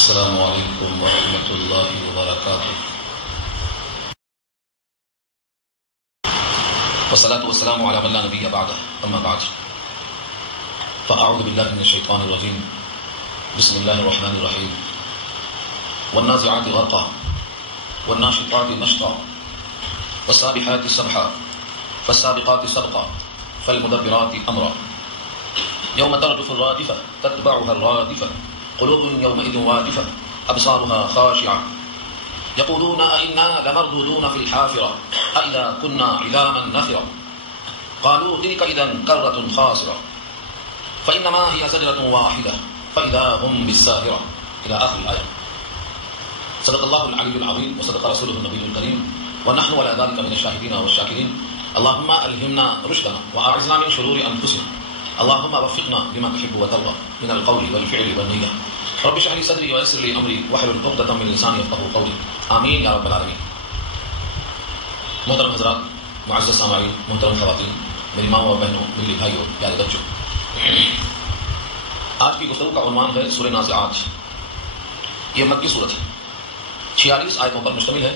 السلام علیکم ورحمۃ اللہ وبرکاتہ، والصلاة والسلام علی من لا نبی بعدہ، اما بعد فاعوذ باللہ من الشیطان الرجیم، بسم اللہ الرحمن الرحیم۔ والنازعات غرقا والناشطات نشطا والسابحات سبحا فالسابقات سبقا فالمدبرات امرا یوم ترجف الرادفة تتبعها الرادفة قلوب يومئذ واجفة أبصارها خاشعة يقولون أئنا لمردودون في الحافرة أئذا كنا عظاما نخرة قالوا تلك إذا كرة خاسرة فإنما هي زجرة واحدة فإذا هم بالساهرة إلى آخر الآية۔ صدق الله العلي العظيم وصدق رسوله النبي الكريم ونحن على ذلك من الشاهدين والشاكرين۔ اللهم ألهمنا رشدنا وأعذنا من شرور أنفسنا، اللهم وفقنا لما تحب وترضى من القول والفعل والنية۔ رب اشرح لي صدري ويسر لي امري واحلل عقدة من لساني يفقهوا قولي، آمین یا رب العالمین۔ محترم حضرات، معزز سامعین، محترم خواتین، میری ماں اور بہنوں، میری بھائیوں، پیارے بچوں، آج کی گفتگو کا عنوان ہے سورہ نازعات۔ یہ مکی سورت ہے، 46 آیتوں پر مشتمل ہے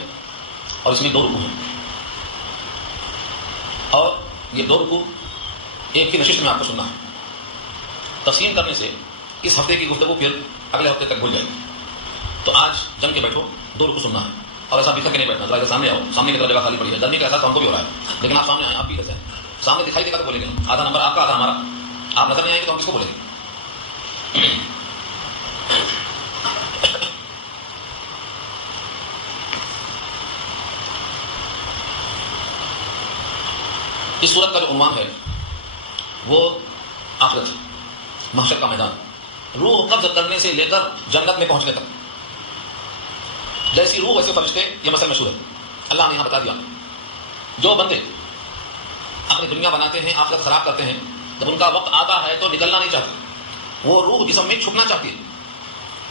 اور اس میں 2 رکوع ہیں، اور یہ 2 رکوع ایک ہی نشست میں آپ کو سننا ہے۔ تقسیم کرنے سے اس ہفتے کی گفتگو پھر اگلے ہفتے تک بھول جائے گی، تو آج جم کے بیٹھو، 2 رکوع سننا ہے، اور ایسا بکھر کے نہیں بیٹھنا، ذرا ادھر سامنے آؤ، سامنے کی طرف جگہ خالی پڑی ہے، گرمی کا احساس تو ہم کو بھی ہو رہا ہے، لیکن آپ سامنے آئیں، آپ بھی ادھر سے سامنے دکھائی دے گا تو بولیں گے، آدھا نمبر آپ کا آدھا ہمارا، آپ نظر نہیں آئیں گے تو ہم کس کو بولیں گے؟ اس سورت کا جو عنوان ہے وہ آخرت، محشر کا میدان، روح قبض کرنے سے لے کر جنت میں پہنچنے تک، جیسی روح ویسے فرشتے، یہ مسئلہ مشہور ہے۔ اللہ نے یہاں بتا دیا، جو بندے اپنی دنیا بناتے ہیں، آخرت خراب کرتے ہیں، جب ان کا وقت آتا ہے تو نکلنا نہیں چاہتے، وہ روح جسم میں چھپنا چاہتی ہے،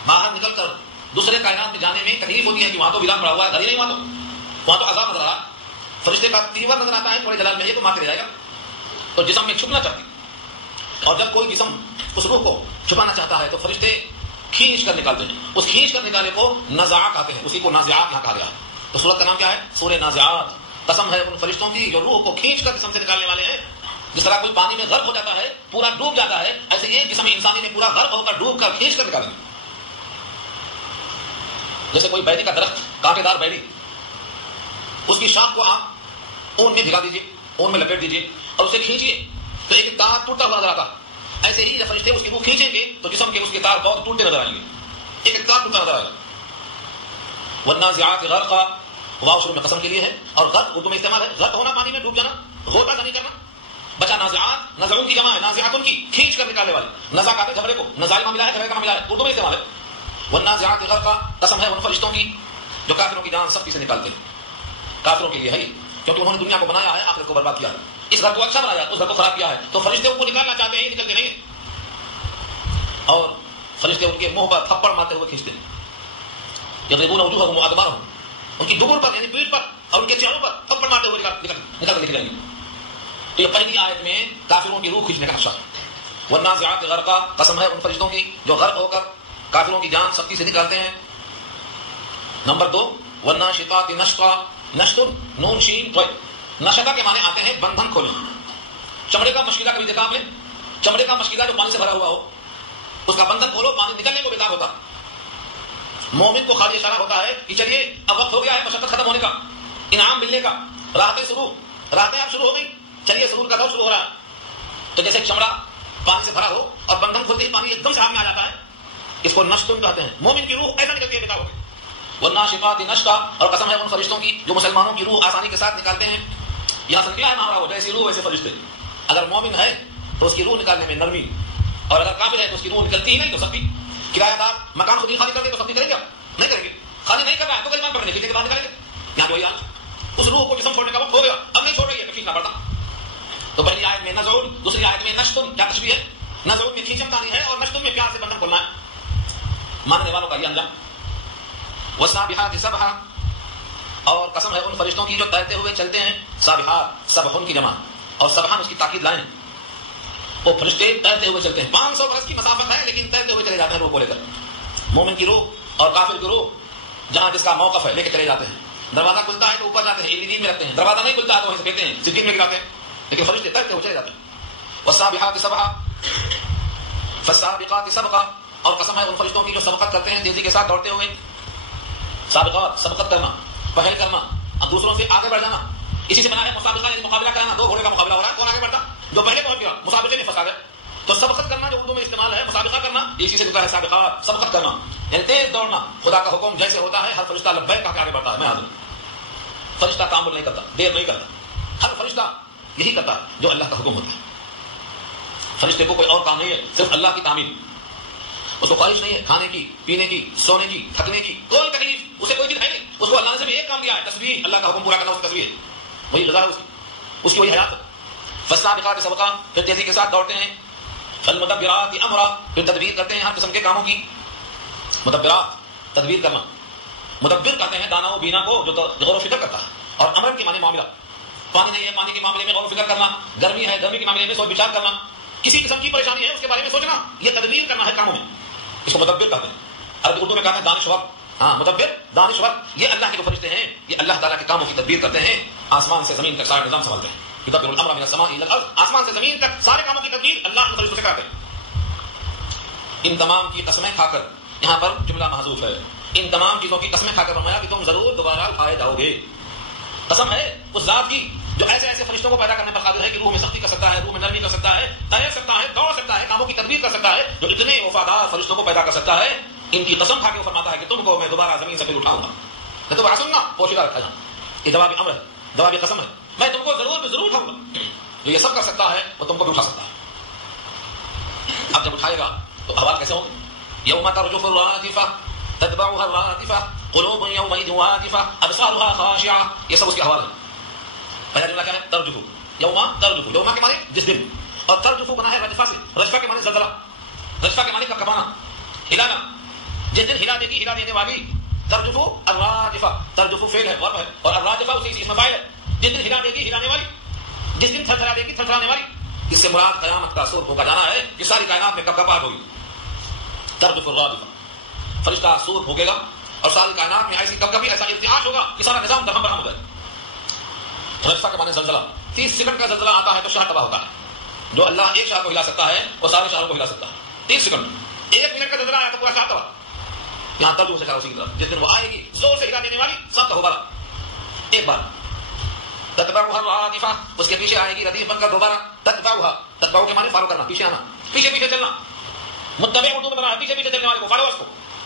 باہر نکل کر دوسرے کائنات میں جانے میں تکلیف ہوتی ہے کہ وہاں تو ویران پڑا ہوا ہے، گھر ہی نہیں، وہاں تو عذاب نظر آ رہا، فرشتے کا تیور نظر آتا ہے، تھوڑے جلال میں یہ تو مار کے لے جائے گا، تو جسم میں چھپنا چاہتی ہے۔ اور جب کوئی جسم اس روح کو چھپانا چاہتا ہے تو فرشتے کھینچ کر نکالتے ہیں، اس کھینچ کر نکالے کو نازعات کہتے ہیں، اسی کو نازعات یہاں کہا گیا ہے۔ تو سورت کا نام کیا ہے؟ سورہ نازعات۔ قسم ہے ان فرشتوں کی جو روح کو کھینچ کر جسم سے نکالنے والے ہیں۔ جس طرح کوئی پانی میں غرق ہو جاتا ہے، پورا ڈوب جاتا ہے، ایسے ایک جسم انسانی میں پورا غرق ہو کر ڈوب کر کھینچ کر نکالیں گے۔ جیسے کوئی بیری کا درخت، کانٹے دار بیری، اس کی شاخ کو آپ اون میں بھگا دیجیے، اون میں لپیٹ دیجیے اور اسے کھینچیے تو ایک تار ٹوٹتا ہوا نظر آتا ہے۔ ایسے ہی جب فرشتے اس کی روح کھینچیں گے تو جسم کے اس کے تار بہت ٹوٹتے نظر آئیں گے، ایک تار ٹوٹتا نظر آئے گا۔ والنازعات غرقا، واو شروع میں قسم کے لیے ہے، اور غرق اردو میں استعمال ہے، غرق ہونا، پانی میں ڈوب جانا، غوطہ نہیں کرنا۔ بچا نازعات، نزعون کی جمع ہے، نازعاتن کی کھینچ کر نکالنے والی، نزع کہتے ہیں جھگڑے کو، نزاع معاملہ ہے، جھگڑے کا معاملہ ہے، اردو میں استعمال ہے۔ والنازعات غرقا، قسم ہے ان فرشتوں کی جو کافروں کی جان سختی سے نکالتے ہیں۔ کافروں کے لیے ہے، کیونکہ انہوں نے دنیا کو بنایا ہے، آخرت کو برباد کیا ہے، اس گھر کو اچھا بنایا، اس گھر کو خراب کیا ہے، تو فرشتے ان کو نکالنا چاہتے ہیں، نکلتے نہیں ہیں، اور فرشتے ان کے منہ پر تھپڑ مارتے ہوئے کھینچتے ہیں۔ یضربون وجوہہم وادبارہم، ان کی دبر پر یعنی پیٹھ پر اور ان کے چہروں پر تھپڑ مارتے ہوئے نکل کر لکھ جائیں گے۔ تو یہ پہلی آیت میں کافروں کی روح کھینچنے کا نقشہ ہے۔ والنازعات غرقا، قسم ہے ان فرشتوں کی جو غرق ہو کر کافروں کی جان سختی سے نکالتے ہیں۔ نمبر 2، والناشطات نشطا، نشط نون شین طے، نشطہ کے معنی آتے ہیں بندھن کھولنا۔ چمڑے کا مشکلہ کبھی دیکھا آپ نے؟ چمڑے کا مشکلہ جو پانی سے بھرا ہوا ہو، اس کا بندھن کھولو، پانی نکلنے کو بیکار ہوتا۔ مومن کو خالی اشارہ ہوتا ہے کہ چلیے اب وقت ہو گیا ہے مشقت ختم ہونے کا، انعام ملنے کا، راحتیں اب شروع ہو گئی، چلیے سرور کا دور شروع ہو رہا ہے۔ تو جیسے چمڑا پانی سے بھرا ہو اور بندھن کھولتے ہی پانی ایک دم سے ہاتھ میں آ جاتا ہے، اس کو نشطن کہتے ہیں۔ مومن کی روح ایسا نکلتی ہے بیکار ہو گئی۔ والناشطات نشطا، اور قسم ہے ان فرشتوں کی جو مسلمانوں کی روح آسانی کے ساتھ نکالتے ہیں۔ یہاں سے نکلا ہے محاورہ، ہو جیسی روح ویسے فرشتے۔ اگر مومن ہے تو اس کی روح نکالنے میں نرمی، اور اگر کافر ہے تو اس کی روح نکلتی ہی نہیں تو سختی۔ کرایہ دار مکان خود ہی خالی کر دے تو سختی کریں گے؟ نہیں کریں گے۔ خالی نہیں کرنا ہے تو کلمہ پڑھنے کے بعد نکالیں گے۔ یہاں جو اس روح کو جسم چھوڑنے کا وقت ہو گیا، اب نہیں چھوڑ رہی ہے تو کھینچنا پڑتا۔ تو پہلی آیت میں نزعون، دوسری آیت میں نشطن، کیا تشبیہ ہے؟ نزعون میں کھینچم تانی ہے اور نشطن میں پیار سے بندھن کھولنا ہے۔ ماننے والوں کا یہ انجام۔ والسابحات سبحا، اور قسم ہے ان فرشتوں کی جو تیرتے ہوئے چلتے ہیں۔ سابحات سبحن کی جمع، اور سبحان اس کی تاکید لائیں، فرشتے تیرتے ہوئے چلتے ہیں. 500 برس کی مسافت ہے لیکن تیرتے ہوئے چلے جاتے ہیں روح کو لے کر. مومن کی روح اور کافر گروہ جہاں جس کا موقف ہے لے کے چلے جاتے ہیں. دروازہ کھلتا ہے تو اوپر جاتے ہیں, علیین میں رکھتے ہیں. دروازہ نہیں کھلتا ہے تو وہیں سے پھینکتے ہیں, سجین میں گراتے ہیں. لیکن فرشتے ترک کے وہ چلے جاتے ہیں. والسابحات سبحا فالسابقات سبقا, اور قسم ہے ان فرشتوں کی جو سبقت کرتے ہیں تیزی کے ساتھ دوڑتے ہوئے. سابقات سبقت کرنا, پہل کرنا, اب دوسروں سے آگے بڑھ جانا. اسی سے بنا ہے مسابقہ, یعنی مقابلہ کرنا. دو گھوڑے کا مقابلہ ہو رہا ہے, کون آگے بڑھتا, جو پہلے پہنچ گیا مسابقے میں پھنسا گیا. تو سبقت کرنا جو اردو میں استعمال ہے, مسابقہ کرنا, اسی سے نکلا ہے سابقات, سبقت کرنا یعنی تیز دوڑنا. خدا کا حکم جیسے ہوتا ہے ہر فرشتہ لبیک کہہ کے آگے بڑھتا ہے, میں حاضر. فرشتہ تعامل نہیں کرتا, دیر نہیں کرتا. ہر فرشتہ یہی کرتا ہے جو اللہ کا حکم ہوتا ہے. فرشتے کو کوئی اور کام نہیں ہے, صرف اللہ کی تعمیل. اس کو خواہش نہیں ہے کھانے کی, پینے کی, سونے کی, تھکنے کی, کوئی تکلیف اسے کوئی چیز ہے نہیں. اس کو اللہ نے صرف ایک کام دیا ہے, تسبیح. اللہ کا حکم پورا کرنا اس کی تسبیح ہے, وہی غذا ہے اس کی وہی حیات ہے. فالسابقات سبقا, پھر تیزی کے ساتھ دوڑتے ہیں. فالمدبرات امرا, پھر تدبیر کرتے ہیں ہر قسم کے کاموں کی. مدبرات تدبیر کرنا, مدبر کہتے ہیں دانا و بینا کو جو غور و فکر کرتا ہے. اور امر کے معنی معاملہ, پانی نہیں ہے پانی کے معاملے میں غور و فکر کرنا, گرمی ہے گرمی کے معاملے میں سوچ بچار کرنا, کسی قسم کی پریشانی ہے اس کے بارے میں سوچنا, یہ تدبیر کرنا ہے کاموں میں. اس کو مدبر کہتے ہیں. عربی اردو میں کہتے ہیں دانشور. ہاں مدبر دانشور, یہ اللہ کے جو فرشتے ہیں یہ اللہ تعالیٰ کے کاموں کی تدبیر کرتے ہیں. آسمان سے زمین تک سارا نظام سنبھالتے ہیں. یدبر الامر من السماء الى الارض, آسمان سے زمین تک سارے کاموں کی تدبیر اللہ کے فرشتوں سے کرتے ہیں. ان تمام کی قسمیں کھا کر, یہاں پر جملہ محذوف ہے, ان تمام چیزوں کی قسمیں کھا کر فرمایا کہ تم ضرور دوبارہ اٹھائے جاؤ گے. قسم ہے اس ذات کی جو ایسے ایسے فرشتوں کو پیدا کرنے پر قادر ہے کہ روح میں سختی کر سکتا ہے, روح میں نرمی کر سکتا ہے, تیر سکتا ہے, دوڑ سکتا ہے, کاموں کی تدبیر کر سکتا ہے, جو اتنے وفادار فرشتوں کو پیدا کر سکتا ہے. ان کی قسم کھا کے وہ فرماتا ہے کہ تم کو میں دوبارہ زمین سے پھر اٹھاؤں گا. میں تو سننا پوشیدہ رکھا جاؤں, یہ جواب امر ہے, جواب قسم ہے. میں تم کو ضرور اٹھاؤں گا. جو یہ سب کر سکتا ہے وہ تم کو بھی اٹھا سکتا ہے. اب جب اٹھائے گا تو احوال کیسے ہوں گے؟ یوم ترجف الراجفہ تتبعها الرادفہ قلوب یومئذ واجفہ ابصارها خاشعہ, یہ سب اس کے احوال ہیں. پہلا جملہ کیا ہے؟ ترجف. یوم ترجف, یوم کے معنی جس دن, اور ترجف بنا ہے رجفہ سے. رجفہ کے معنی زلزلہ, رجفہ کے معنی کبکبانا, ہلانا. جس دن ہلا دے گی ہلا دینے والی. ترجف الراجفہ, ترجف فعل ہے ورب ہے, اور الراجفہ اسی اسم فاعل ہے. جس دن ہلا دے گی ہلانے والی, جس دن تھرتھرا دے گی تھرتھرانے والی. اس سے مراد قیامت کا سور کا جانا ہے کہ ساری کائنات میں کبکباہٹ ہوگی. ترجف الراجفہ, فرشتہ سور بھوگے گا اور ساری کائنات میں ایسی کبکبی, ایسا ارتعاش ہوگا کہ سارا نظام درہم برہم ہو جائے. رجفہ کے معنی زلزلہ. 30 سیکنڈ کا زلزلہ آتا ہے تو شہر تباہ ہوتا ہے. جو اللہ ایک شہر کو ہلا سکتا ہے وہ سارے شہروں کو ہلا سکتا ہے. 30 سیکنڈ, 1 منٹ کا زلزلہ آیا تو پورا شہر تباہ. یہاں ترجمہ سے اسی کی طرف جس دن وہ آئے گی زور سے ہلا دینے والی, سب کا ہوبارہ ایک بار. تتبعها الرادفہ, اس کے پیچھے آئے گی ردیف بن کر دوبارہ. تتبعها, تتبعوا کے معنی فالو کرنا, پیچھے آنا, پیچھے پیچھے چلنا. متبع اردو میں بنا ہے پیچھے پیچھے چلنے والے کو, فالوورز کو.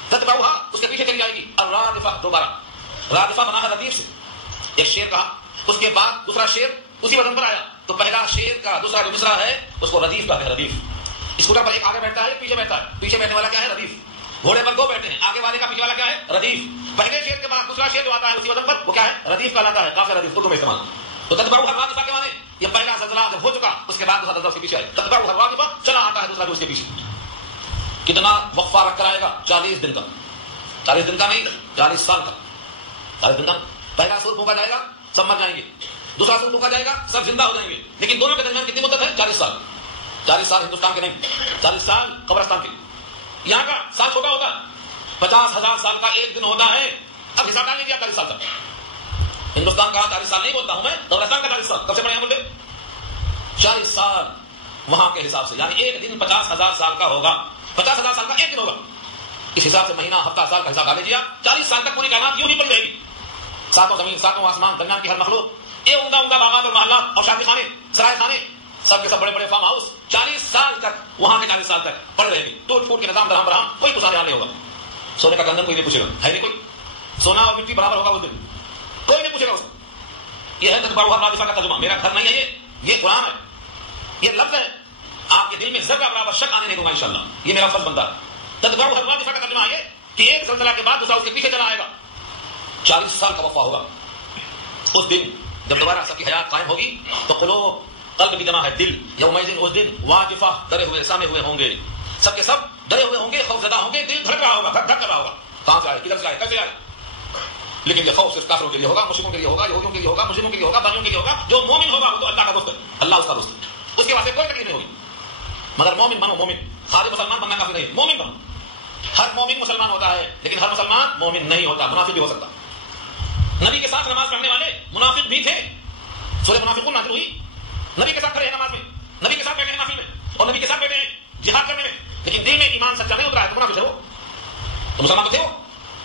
تتبعها, اس کے پیچھے چلی جائے گی. الرادفہ دوبارہ, رادفہ بنا ہے ردیف سے. ایک شیر کہا, اس کے بعد دوسرا شیر اسی وزن پر آیا, تو پہلا شیر کا دوسرا جو مصرع ہے اس کو ردیف کہتے ہیں. ردیف اسکوٹر پر ایک آگے بیٹھتا ہے ایک پیچھے بیٹھتا ہے. پیچھے بیٹھنے والا کیا ہے؟ ردیف. گھوڑے پر 2 بیٹھتے ہیں, آگے والے کا پیچھے والا کیا ہے؟ ردیف. پہلے شیر کے بعد دوسرا شیر جو آتا ہے اسی وزن پر وہ کیا ہے؟ ردیف کہلاتا ہے. کافی ردیف اردو میں استعمال. تو تتبعوا الرادفہ کے معنی یہ پہلا زلزلہ جب ہو چکا اس کے بعد دوسرا زلزلہ اس کے پیچھے آئے. تتبعوا الرادفہ, چلا آتا ہے دوسرا جو اس کے پیچھے. کتنا وقفہ رکھ کر آئے گا؟ 40 دن کا. 40 دن کا نہیں, 40 سال کا. 40 دن کا. پہلا سور پھونکا جائے گا, سب مر جائیں گے. دوسرا سور پھونکا جائے گا, سب زندہ ہو جائیں گے. لیکن دونوں کے درمیان کتنی مدت ہے؟ 40 سال. 40 سال ہندوستان کے نہیں, 40 سال قبرستان کے. یہاں کا سال چھوٹا ہوتا ہے, 50,000 سال کا ایک دن ہوتا ہے. اب حساب ڈال لیجیے 40 سال تک. ہندوستان کا 40 سال نہیں بولتا ہوں میں, قبرستان کا 40 سال. کب سے بڑے بولے 40 سال وہاں کے حساب سے, یعنی ایک دن 50,000 سال کا ہوگا. 50,000 سال کا ایک دن ہوگا. اس حساب سے مہینہ ہفتہ سال کا حساب ڈال لیجیے. 40 سال تک پوری کائنات یوں ہی پڑی رہے گی. ساتوں زمین ساتوں آسمان درمیان کی ہر مخلوق, یہ عمدہ عمدہ باغات اور محلات اور شادی خانے سرائے خانے سب کے سب بڑے بڑے فارم ہاؤس 40 سال تک وہاں کے 40 سال تک پڑ رہے گی. ٹوٹ پھوٹ کے نظام درہم برہم کوئی پسانے نہیں ہوگا. سونے کا گندم کوئی نہیں پوچھے گا, ہے نہیں کوئی. سونا اور مٹی برابر ہوگا اس دن, کوئی نہیں پوچھے گا اس کو. یہ ہے تتبعوا الرادفہ کا ترجمہ. میرا گھر نہیں ہے یہ قرآن ہے, یہ لفظ ہے. آپ کے دل میں ذرہ برابر شک آنے نہیں دوں گا انشاءاللہ. یہ میرا فرض بنتا ہے. تتبعوا الرادفہ کا ترجمہ یہ کہ ایک زلزلہ کے بعد دوسرا اس کے پیچھے چلا آئے گا. 40 سال کا وقفہ ہوگا. اس دن جب دوبارہ سب کی حیات قائم ہوگی تو قلوب, قلب کی جمع ہے دل, یومئذ اس دن واجفہ, ڈرے ہوئے سامنے ہوئے ہوں گے. سب کے سب ڈرے ہوئے ہوں گے, خوف زدہ ہوں گے, دل دھڑک رہا ہوگا, دھڑک کر رہا ہوگا. کہاں سے آئے, کدھر سے آئے, کیسے آئے. لیکن یہ خوف صرف کافروں کے لیے ہوگا, مشرکوں کے لیے ہوگا, یہودیوں کے لیے ہوگا, مسلموں کے لیے ہوگا, باغیوں کے لیے ہوگا. جو مومن ہوگا وہ تو اللہ کا دوست ہے, اللہ اس کا دوست ہے, اس کے واسطے کوئی تکلیف نہیں ہوگی. مگر مومن بنو, مومن. خالی مسلمان بننا کافی نہیں, مومن بنو. ہر مومن مسلمان ہوتا ہے لیکن ہر مسلمان مومن نہیں ہوتا، منافق بھی ہو سکتا. نبی کے ساتھ نماز پڑھنے والے منافق بھی تھے. سورہ منافقون نازل ہوئی، نبی کے ساتھ کھڑے ہیں نماز میں، نبی کے ساتھ بیٹھے ہیں نافل میں، اور نبی کے ساتھ بیٹھے ہیں جہاد کرنے میں، لیکن دل میں ایمان سچا نہیں اترا ہے تو منافق ہے وہ. تو مسلمان تو تھے وہ،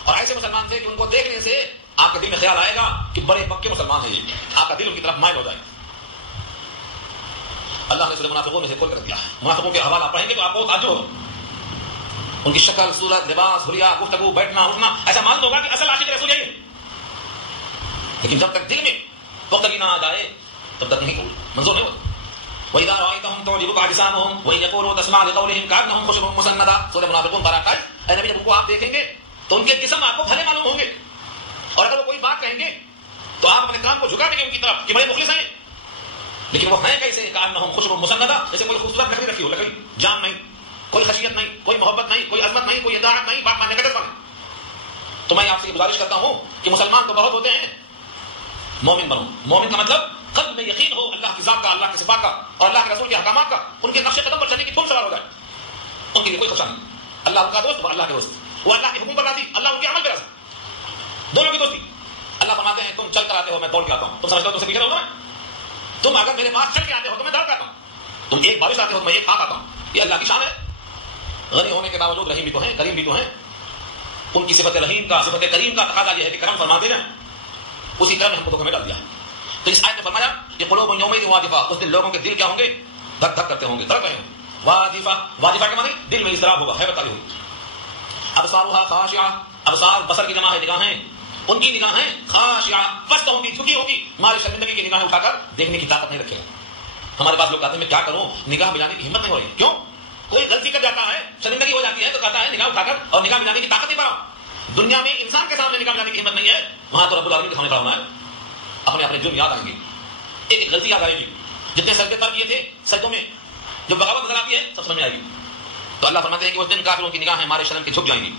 اور ایسے مسلمان تھے کہ ان کو دیکھنے سے آپ کے دل میں خیال آئے گا کہ بڑے پکے مسلمان ہیں یہ، آپ کا دل ان کی طرف مائل ہو جائے. اللہ نے سورہ منافقوں میں سے کھول کر دیا ہے. منافقوں کے حوالہ پڑھیں گے تو آپ کو تعجب ہوگا. ان کی شکل، صورت، لباس، حلیہ، گفتگو، بیٹھنا اٹھنا ایسا معلوم ہوگا کہ اصل عاشق رسول یہی ہے. لیکن جب تک دل میں پختگی نہ آ جائے تب تک نہیں منظور نہیں ہوتا. وَإِذَا رَأَيْتَهُمْ تُعْجِبُكَ أَجْسَامُهُمْ وَإِنْ يَقُولُوا تَسْمَعُ لِقَوْلِهِمْ كَأَنَّهُمْ خُشُبٌ مُّسَنَّدَةٌ. سورہ منافقون 12. اے نبی جب ان کو آپ دیکھیں گے تو ان کے جسم آپ کو بھلے معلوم ہوں گے، اور اگر وہ کوئی بات کہیں گے تو آپ اپنے کان کو جھکا دیں گے ان کی طرف کہ بڑے مخلص ہیں، لیکن وہ ہیں کیسے؟ كَأَنَّهُمْ خُشُبٌ مُّسَنَّدَةٌ، جیسے کوئی خوبصورت لکڑی رکھی ہو، لکڑی جان نہیں، کوئی خشیت نہیں، کوئی محبت نہیں، کوئی عظمت نہیں، کوئی اطاعت نہیں، بات ماننے کا جذبہ نہیں. تو میں آپ سے گزارش کرتا ہوں کہ مسلمان تو بہت ہوتے ہیں، مومن بنو. مومن کا مطلب قلب میں یقین ہو اللہ کی ذات کا، اللہ کے صفات کا اور اللہ کے رسول کے احکامات کا، ان کے نقش قدم پر چلنے کی دھن سوار ہو جائے. ان کے لیے کوئی خدشہ نہیں. اللہ ان کا دوست، وہ اللہ کے دوست، وہ اللہ کے حکم پر راضی، اللہ ان کے عمل پہ راضی، دونوں کی دوستی. اللہ فرماتے ہیں تم چل کر آتے ہو میں دوڑ کے آتا ہوں. تم سمجھتے ہو تم سے پیچھے رہو گا؟ تم اگر میرے پاس چل کے آتے ہو تو میں دوڑ کے آتا ہوں. تم ایک بارش آتے ہو تو میں ایک کھا آتا ہوں. یہ اللہ کی شان ہے. غنی ہونے کے باوجود رحیم بھی تو ہیں، کریم بھی تو ہیں. ان کی صفت رحیم کا، صفت کریم کا تقاضا یہ ہے کہ کرم فرماتے ہیں. اسی کرم نے ہم کو دھوکے میں ڈال دیا. تو اس آیت میں فرمایا کہ قلوب یومئذ واجفہ، اس دن لوگوں کے دل کیا ہوں گے؟ دھک دھک کرتے ہوں گے، دھڑک رہے ہوں گے. واجفہ، واجفہ کے معنی دل میں اضطراب ہوگا، ہیبت آئی ہوگی. ابصارها خاشعہ، ابصار بصر کی جمع ہے نگاہیں، ان کی نگاہیں خاشعہ پست ہوں گی، جھکی ہوگی. ہماری شرمندگی کی نگاہیں اٹھا کر دیکھنے کی طاقت نہیں رکھے گا. ہمارے پاس لوگ کہتے ہیں میں کیا کروں، نگاہ ملانے کی ہمت نہیں ہو رہی. کیوں؟ کوئی غلطی کر جاتا ہے، شرمندگی ہو جاتی ہے تو کہتا ہے نگاہ اٹھا کر اور نگاہ ملانے کی طاقت نہیں پا. دنیا میں انسان کے سامنے نگاہ ملانے کی ہمت نہیں ہے، وہاں تو رب العالمین کے سامنے کھڑا ہونا ہے. اپنے اپنے جرم یاد آئیں گے، ایک غلطی یاد آئے گی. جتنے سجدے پر کیے تھے سجدوں میں جو بغاوت نظر آتی ہے سب سمجھ میں آئے گی. تو اللہ فرماتے ہیں کہ اس دن کافروں کی نگاہیں ہمارے شرم کی جھک جائیں گی.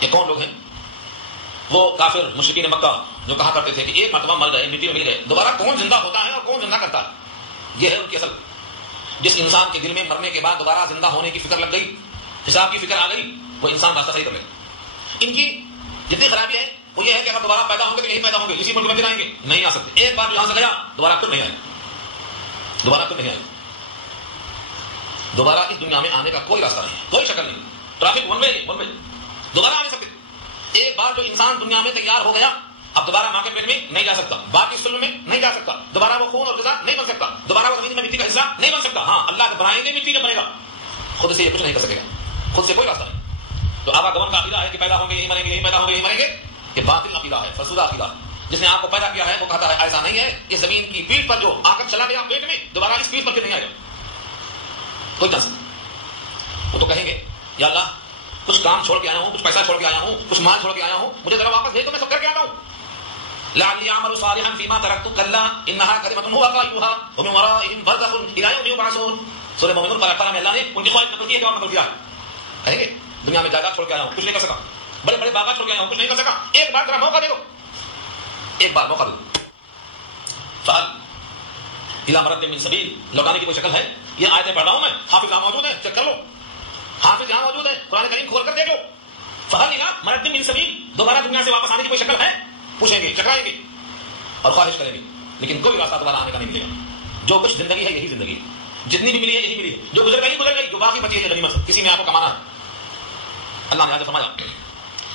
یہ کون لوگ ہیں؟ وہ کافر مشرکین مکہ جو کہا کرتے تھے کہ ایک مرتبہ مر گئے، مٹی میں مل گئے، دوبارہ کون زندہ ہوتا ہے اور کون زندہ کرتا ہے. یہ ہے ان کی اصل. جس انسان کے دل میں مرنے کے بعد دوبارہ زندہ ہونے کی فکر لگ گئی، حساب کی فکر آ گئی، وہ انسان راستہ صحیح کر لے. ان کی جتنی خرابی ہے وہ یہ ہے کہ اگر دوبارہ پیدا ہوں گے تو یہی پیدا ہوں گے، اسی ملک میں پھر آئیں گے، نہیں آ سکتے. ایک بار یہاں سے گیا دوبارہ پھر نہیں آئے، دوبارہ پھر نہیں آئے. دوبارہ اس دنیا میں آنے کا کوئی راستہ نہیں، کوئی شکل نہیں. ٹریفک ون وے، دوبارہ آ نہیں سکتے. ایک بار جو انسان دنیا میں تیار ہو گیا اب دوبارہ ماں کے پیٹ میں نہیں جا سکتا، باقی سلم میں نہیں جا سکتا، دوبارہ وہ خون اور غذا نہیں بن سکتا، دوبارہ وہ زمین میں مٹی کا حصہ نہیں بن سکتا. ہاں اللہ بنائیں گے مٹی کا بنے گا، خود سے یہ کچھ نہیں کر سکے گا، خود سے کوئی راستہ نہیں. تو آواگمن کا عقیدہ ہے کہ پیدا ہوں گے یہی مریں گے، یہی پیدا ہوں گے یہی مریں گے، یہ باطل عقیدہ ہے، فرسودہ عقیدہ. جس نے آپ کو پیدا کیا ہے وہ کہتا ہے ایسا نہیں ہے، اس زمین کی پیٹھ پر جو آ کر چلا گیا پیٹ میں دوبارہ اس پیٹھ پر پھر نہیں آئے گا، کوئی چانس نہیں. وہ تو کہیں گے یا اللہ کچھ کام چھوڑ کے آیا ہوں، کچھ پیسہ چھوڑ کے آیا ہوں، کچھ مال چھوڑ کے آیا ہوں، مجھے ذرا واپس بھیج دو، میں سب کر کے آتا ہوں. لعلی اعمل صالحا فيما تركت كلا انها كلمه هو قائلها ومن ورائهم برزخ الى يوم يبعثون. سورہ مومنون پر اللہ میں اللہ نے ان کی خواہش نقل کی ہے، جواب نقل کیا. کہیں گے دنیا میں جائیداد چھوڑ کے آیا ہوں، کچھ نہیں کر سکا، بڑے بڑے باغات چھوڑ کے آیا ہوں، کچھ نہیں کر سکا، ایک بار ذرا موقع دے دو، ایک بار موقع دو. فعل الى مرد من سبیل، لوٹانے کی کوئی شکل ہے؟ یہ آیتیں پڑھ رہا ہوں میں، حافظ یہاں موجود ہیں، چیک کر لو، حافظ یہاں موجود ہے، قرآن کریم کھول کر دیکھ لو. فعل الى مرد من سبیل، دوبارہ دنیا سے واپس آنے کی کوئی شکل ہے؟ پوچھیں گے، چکرائیں گے اور خواہش کریں گے، لیکن کوئی راستہ دوبارہ آنے کا نہیں ملے گا. جو کچھ زندگی ہے یہی زندگی ہے، جتنی بھی ملی ہے یہی ملی ہے، جو گزر گئی گزر گئی، جو باقی بچی ہے غنیمت، کسی میں آپ کو کمانا ہے. اللہ نے آگے فرمایا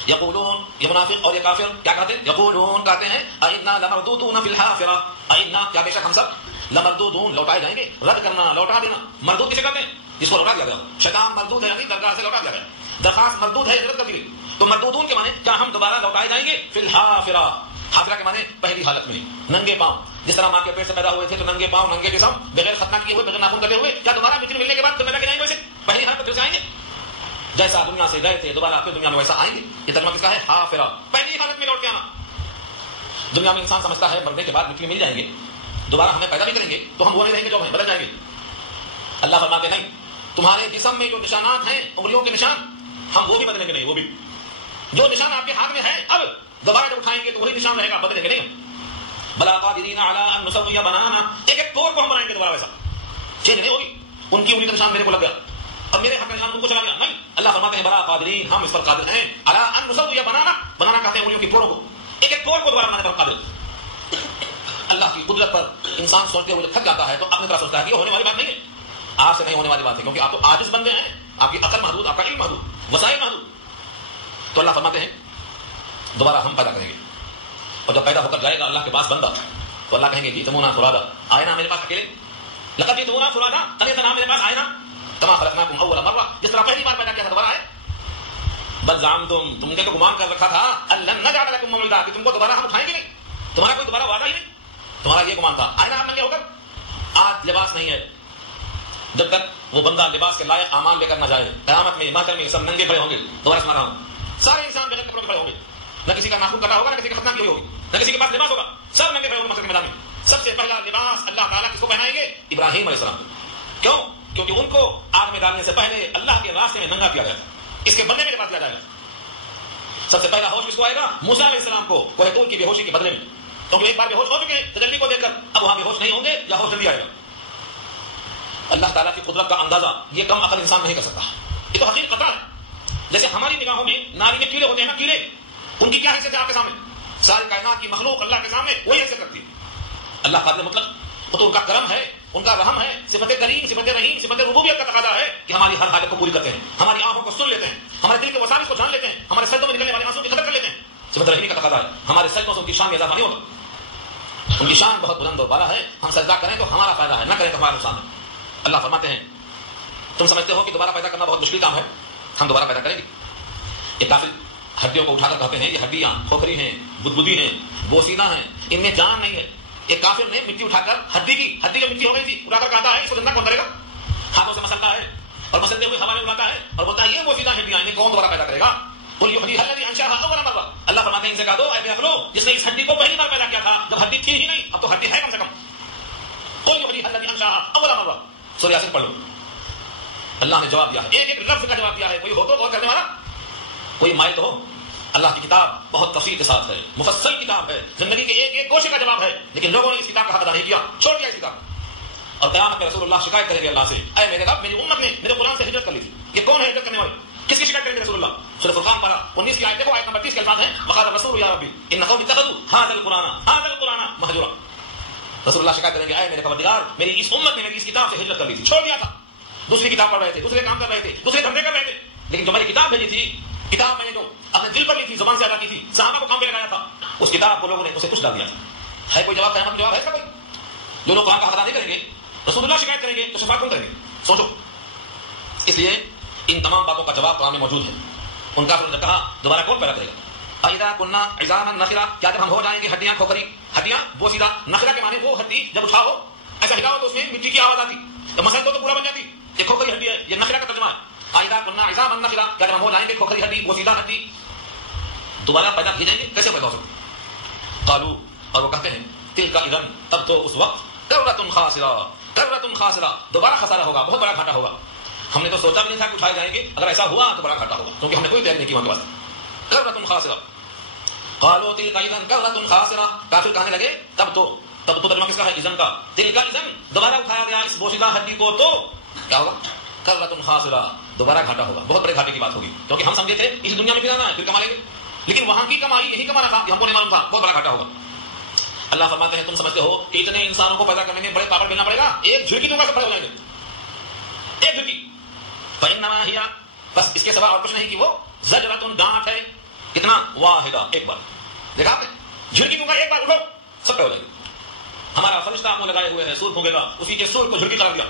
یقولون، یہ منافق اور یہ کافر کیا کہتے ہیں؟ یقولون کہتے ہیں ائنا لمردودون فی الحافرہ، ائنا کیا بے شک ہم سب لمردودون لوٹائے جائیں گے، رد کرنا، لوٹا دینا. مردود کسے کہتے ہیں؟ جس کو لوٹا دیا گیا. شیطان مردود ہے یعنی درگاہ سے لوٹا دیا گیا، درخواست مردود ہے ہجرت کر دی گئی. تو مردودون کے معنی کیا ہم دوبارہ لوٹائے جائیں گے؟ فی الحافرہ، حافرہ کے معنی پہلی حالت میں، ننگے پاؤں. جس طرح ماں کے پیٹ سے پیدا ہوئے تھے تو ننگے پاؤں، ننگے جسم، بغیر ختنہ کیے ہوئے، بغیر ناخن کٹے ہوئے، کیا دوبارہ مٹی ملنے کے بعد تو میں لگے جائیں گے ویسے پہلی حالت میں پھر سے آئیں گے؟ جیسا دنیا سے گئے تھے دوبارہ پھر دنیا میں ویسا آئیں گے. یہ ترجمہ کس کا ہے؟ حافرہ، پہلی حالت میں لوٹ کے آنا. دنیا میں انسان سمجھتا ہے مرنے کے بعد مٹی مل جائیں گے، دوبارہ ہمیں پیدا بھی کریں گے تو ہم وہ نہیں رہیں گے جو ہمیں بدل جائیں گے. اللہ فرماتے نہیں، تمہارے جسم میں جو نشانات ہیں، انگلیوں کے نشان، ہم وہ بھی بدلیں گے نہیں. وہ بھی جو نشان آپ کے ہاتھ میں ہے اب دوبارہ جب اٹھائیں گے تو وہی نشان رہے گا، بدلیں گے نہیں. بلا قادرین علی ان نسوی بنانا، ایک ایک طور کو ہم بنائیں گے دوبارہ ویسا، چینج نہیں ہوگی. ان کی انگلی کا نشان میرے کو لگ گیا، اور میرے حق کا نشان ان کو چلا گیا. نہیں, اللہ فرماتے ہیں بلا قادرین, ہم اس پر قادر ہیں. الا ان نسوی بنانا کہتے ہیں انگلیوں کی ٹوڑوں کو, ایک ایک ٹوڑ کو دوبارہ بنانے پر قادر. اللہ کی قدرت پر انسان سوچتے ہوئے تھک جاتا ہے تو اپنی طرح سوچتا ہے کہ یہ ہونے والی بات نہیں ہے, آپ سے نہیں ہونے والی بات ہے, کیونکہ آپ تو عاجز بندے ہیں, آپ کی عقل محدود, آپ کا علم محدود, وسائل محدود. تو اللہ فرماتے ہیں دوبارہ ہم پیدا کریں گے, اور جب پیدا ہو کر جائے گا اللہ کے پاس بندہ تو اللہ کہیں گے جیتمونا فرادا, آئے نا میرے پاس اکیلے, لقد جیتمونا فرادا, تنیتنا میرے پاس آئے نا, کما خلقناکم اول مرہ, جس طرح پہلی بار پیدا کیا تھا دوبارہ آئے. بل زعمتم, تم نے تو گمان کر رکھا تھا, ان نجعل لکم موعدا, کہ تم کو دوبارہ ہم اٹھائیں گے نہیں, تمہارا کوئی دوبارہ وعدہ ہی نہیں, تمہارا یہ گمان تھا. آئے نا آپ ننگے ہو کر, آج لباس نہیں ہے, جب تک وہ بندہ لباس کے لائق اعمال لے کر نہ جائے, قیامت میں محشر میں سب ننگے کھڑے ہوں گے. دوبارہ سنا رہا ہوں, سارے انسان بغیر کپڑوں کے کھڑے ہوں گے, نہ کسی کا ناخن کٹا ہوگا, نہ کسی کی ختنہ کی ہوگی, نہ کسی کے پاس لباس ہوگا, سب ننگے کھڑے ہوں گے محشر کے میدان میں. سب سے پہلا لباس اللہ تعالیٰ کس کو پہنائیں گے؟ ابراہیم علیہ السلام. کیوں؟ کیونکہ ان کو آگ میں ڈالنے سے پہلے اللہ کے راستے میں ننگا کیا گیا تھا, اس کے بدلے میں لباس دیا جائے گا. سب سے پہلا ہوش کس کو آئے گا؟ موسیٰ علیہ السلام کو, کوہ طور کی بے ہوشی کے بدلے میں, کیونکہ ایک بار بے ہوش ہو چکے ہیں تجلی کو دیکھ کر, اب وہاں بے ہوش نہیں ہوں گے, یا ہوش جلدی آئے گا. اللہ تعالیٰ کی قدرت کا اندازہ یہ کم عقل انسان نہیں کر سکتا, یہ تو حقیقت ہے. جیسے ہماری نگاہوں میں نالی میں کیڑے ہوتے ہیں نا, کیڑے, ان کی کیا حیثیت ہے آپ کے سامنے؟ ساری کائنات کی مخلوق اللہ کے سامنے وہی حیثیت رکھتی ہے. اللہ قادر مطلق, وہ تو ان کا کرم ہے, ان کا رحم ہے, صفت کریم, صفت رحیم, صفت ربوبیت کا تقاضا ہے کہ ہماری ہر حاجت کو پوری کرتے ہیں, ہماری آنکھوں کو سن لیتے ہیں, ہمارے دل کے وساوس کو جان لیتے ہیں, ہمارے سجدوں میں نکلنے والے آنسوں کی قدر کر لیتے ہیں. صفت رحیمی کا تقاضا ہے, ہمارے سجدوں سے ان کی شان میں اضافہ نہیں ہوتا, ان کی شان بہت بلند و بالا ہے. ہم سجدہ کریں تو ہمارا فائدہ ہے, نہ کریں تو ہمارا نقصان ہے. اللہ فرماتے ہیں تم سمجھتے ہو کہ دوبارہ پیدا کرنا بہت مشکل کام ہے, ہم دوبارہ پیدا کریں گے. یہ کافر ہڈیوں کو اٹھا کر کہتے ہیں یہ ہڈیاں کھوکھری ہیں, بدبودی ہیں, بوسیدہ ہیں, ان میں جان نہیں ہے. ایک کافر نے مٹی اٹھا کر ہڈی جو مٹی ہو گئی تھی اٹھا کر کہتا ہے اس کو زندہ کون کرے گا؟ ہاتھوں سے مسلتا ہے اور مسلتے ہوئے ہوا میں اڑاتا ہے اور بولتا ہے یہ بوسیدہ ہڈیاں, انہیں کون دوبارہ پیدا کرے گا؟ اللہ فرماتے ہیں ان سے کہا دو اے بے عقلو, جس نے اس ہڈی کو پہلی بار پیدا کیا تھا جب ہڈی تھی ہی نہیں, اب تو ہڈی ہے کم سے کم. سورہ یاسین پڑھ لو, اللہ نے جواب دیا ہے, ایک ایک لفظ کا جواب دیا ہے. کوئی ہو تو غور کرنے والا, کوئی مائل تو ہو. اللہ کی کتاب بہت تفصیل کے ساتھ ہے, مفصل کتاب ہے, زندگی کے ایک ایک گوشے کا جواب ہے, لیکن لوگوں نے اس کتاب کا حق ادا نہیں کیا, چھوڑ دیا اس کتاب. اور قیامت میں رسول اللہ شکایت کرے گے اللہ سے, اے میرے رب میری امت نے میرے قرآن سے ہجرت کر لی تھی, یہ کون ہے ہجرت کرنے والے؟ کس کی شکایت کریں گے رسول اللہ؟ سورہ فرقان پارہ 19 کی آیت دیکھو, آیت نمبر 30 کے الفاظ ہیں وقال الرسول یا ربی ان قوم اتخذوا هذا القرآن مهجورا. رسول اللہ شکایت کریں گے اے میرے پروردگار میری اس امت نے میری اس کتاب سے ہجرت کر لی تھی, چھوڑ دیا تھا, دوسری کتاب پڑھ رہے تھے, دوسرے کام کر رہے تھے, دوسرے دھندے کر رہے تھے, لیکن جو میں نے کتاب بھیجی تھی, کتاب میں نے جو اپنے دل پر لی تھی, زبان سے ادا کی تھی, صحابہ کو کام پہ لگایا تھا, اس کتاب کو لوگوں نے اسے کچھ ڈال دیا تھا. ہے کوئی جواب؟ قیامت جواب ہے اس کا کوئی؟ جو لوگ قرآن کا حق ادا نہیں کریں گے, رسول اللہ شکایت کریں گے تو شفاعت کون کریں گے؟ سوچو. اس لیے ان تمام باتوں کا جواب قرآن میں موجود ہے. ان کافروں نے کہا دوبارہ کون پیدا کرے گا؟ اذا كنا عظاما نخرا, کیا جب ہم ہو جائیں گے ہڈیاں کھوکھری, ہڈیاں بوسیدہ, نخرا کے معنی وہ ہڈی جب اٹھاؤ ایسا ہلاؤ تو اس میں مٹی کی آواز آتی, جب مسل تو پورا بن جاتی. یہ کھوکھری ہڈی ہے, یہ نخرا کا ترجمہ ہے. اذا كنا عظاما نخرا, کیا جب ہم ہو جائیں گے کھوکھری ہڈی, بوسیدہ ہڈی, دوبارہ پیدا کی جائیں گے, کیسے پیدا ہو سکتے؟ قالوا, اور وہ کہتے ہیں تلک اذا, تب تو اس وقت کرۃ خاسرہ, دوبارہ خسارہ ہوگا, بہت بڑا گھاٹا ہوگا. ہم نے تو سوچا بھی نہیں تھا کہ اٹھائے جائیں گے, اگر ایسا ہوا تو بڑا گھاٹا ہوگا, کیونکہ ہم نے کوئی تیاری نہیں کی وہاں کے پاس. کرۃ خاسرہ, قالوا تلک اذا کرۃ خاسرہ, کافر کہنے لگے تب تو ترجمہ کس کا ہے؟ اذن کا. تلک اذن, دوبارہ اٹھایا گیا اس بوسیدہ ہڈی کو تو کیا ہوگا؟ کرۃ خاسرہ, دوبارہ گھاٹا ہوگا, بہت بڑے گھاٹے کی بات ہوگی, کیونکہ ہم سمجھے تھے اس دنیا میں پھر آنا ہے, پھر کما لیں گے, لیکن وہاں کی کمائی یہی کمانا تھا, ہم کو نہیں معلوم تھا, بہت بڑا گھاٹا ہوگا. اللہ فرماتے ہیں تم سمجھتے ہو کہ اتنے انسانوں کو پیدا کرنے میں بڑے پاپڑ ملنا پڑے گا, ایک جھڑکی دوں گا سب بڑے ہو جائیں گے, ایک جھڑکی. فإنما هي, بس اس کے سوا اور کچھ نہیں کہ وہ زجرۃ, ڈانٹ ہے, کتنا؟ واحدہ, ایک بار. دیکھا آپ نے, جھڑکی دوں گا ایک بار, اٹھو سب ہو جائیں گے. ہمارا فرشتہ منہ لگائے ہوئے ہیں, سور پھونکے گا, اسی کے سور کو جھڑکی قرار دیا,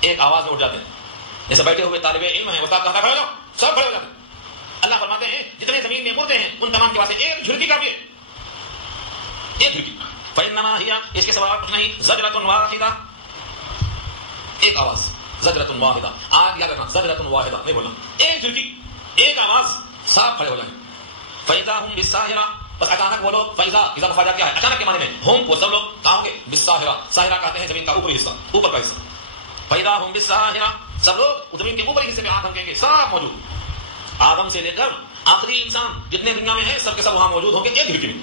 ایک آواز میں اٹھ جاتے ہیں. جیسے بیٹھے ہوئے طالب علم ہیں, استاد کہتا ہے کھڑے ہو جاؤ, سب کھڑے ہو جاتے ہیں. اللہ فرماتے ہیں جتنے زمین میں مردے ہیں ان تمام کے واسطے ایک جھڑکی کافی ہے, ایک جھڑکی. فإنما هي, اس کے سوا کچھ نہیں, زجرۃ واحدہ, ایک آواز, زجرۃ واحدہ. آج یاد رکھنا, زجرۃ واحدہ نہیں بولنا, ایک جھڑکی, ایک آواز, سب کھڑے ہو جائیں. فإذا هم بالساہرہ, بس اچانک وہ لوگ, فإذا, اذا مفاجات کیا ہے؟ اچانک کے معنی میں, ہم وہ سب لوگ کہاں ہوں گے؟ بالساہرہ, ساہرہ کہتے ہیں زمین کا اوپری حصہ, اوپر کا حصہ. فإذا هم بالساہرہ, سب لوگ زمین کے اوپری حصے میں آدم کہیں گے, سب موجود, آدم سے لے کر آخری انسان جتنے دنیا میں ہیں سب کے سب وہاں موجود ہوں گے ایک جھڑکی میں.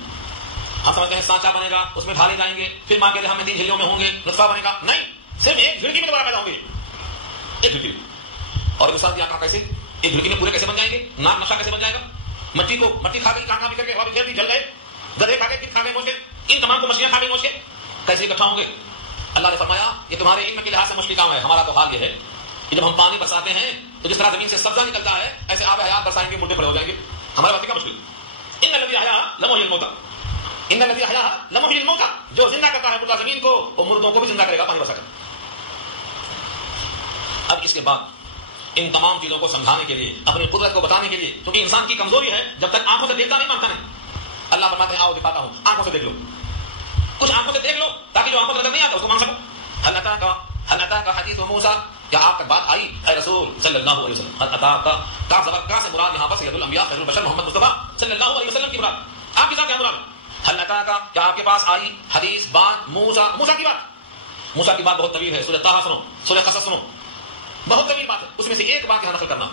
ہم سمجھتے ہیں سانچہ بنے گا, اس میں ڈھالے جائیں گے, پھر ماں کے لیے ہم میں 3 جھلیوں میں ہوں گے, نطفہ بنے گا, نہیں, صرف ایک جھڑکی میں دوبارہ پیدا ہوں گے, ایک جھڑکی. اور ایک استاد کہا کیسے ایک دھلکی میں پورے کیسے بن جائیں گے, ناک نقشہ کیسے بن جائے گا, مٹی کھا گئی, کہاں بکھر کے ہوا بکھر دی, جل گئے, گدھے کھا گئے, کت کھا گئے موچ کے, ان تمام کو مچھلیاں کھا گئی موچ کے, کیسے اکٹھا ہوں گے؟ اللہ نے فرمایا یہ تمہارے علم کے لحاظ سے مچھلی کام ہے, ہمارا تو حال یہ ہے کہ جب ہم پانی برساتے ہیں تو جس طرح زمین سے سبزہ نکلتا ہے ایسے آب حیات برسائیں گے, مردے کھڑے ہو جائیں گے. ہمارے بات کا مشکل ان الذی احیاها لمحیی الموتى, ان الذی احیاها لمحیی الموتى, جو زندہ کرتا ہے مردہ زمین کو وہ مردوں کو بھی زندہ کرے گا پانی برسا کر. اب اس کے بعد ان تمام چیزوں کو سمجھانے کے لیے, اپنی قدرت کو بتانے کے لیے, کیونکہ انسان کی کمزوری ہے جب تک آنکھوں سے دیکھتا نہیں مانتا نہیں. اللہ فرماتے ہیں آؤ دکھاتا ہوں, آنکھوں سے دیکھ لو, کچھ آنکھوں سے دیکھ لو تاکہ جو آنکھوں سے نظر نہیں آتا اس کو مان سکو. حل اتاک حدیث موسیٰ, کیا آپ تک بات آئی اے رسول صلی اللہ علیہ وسلم. حل اتاک کا زبر سے مراد یہاں پر سید الانبیاء خیر البشر محمد مصطفیٰ صلی اللہ علیہ وسلم کی مراد, آپ کے ساتھ کیا مراد؟ حل اتاک, کیا آپ کے پاس آئی حدیث بات موسیٰ کی بات. موسیٰ کی بات بہت طویل ہے, سورہ طٰہٰ سنو, سورہ قصص سنو, بہت طویل بات ہے. اس میں سے ایک بات یہاں نقل کرنا,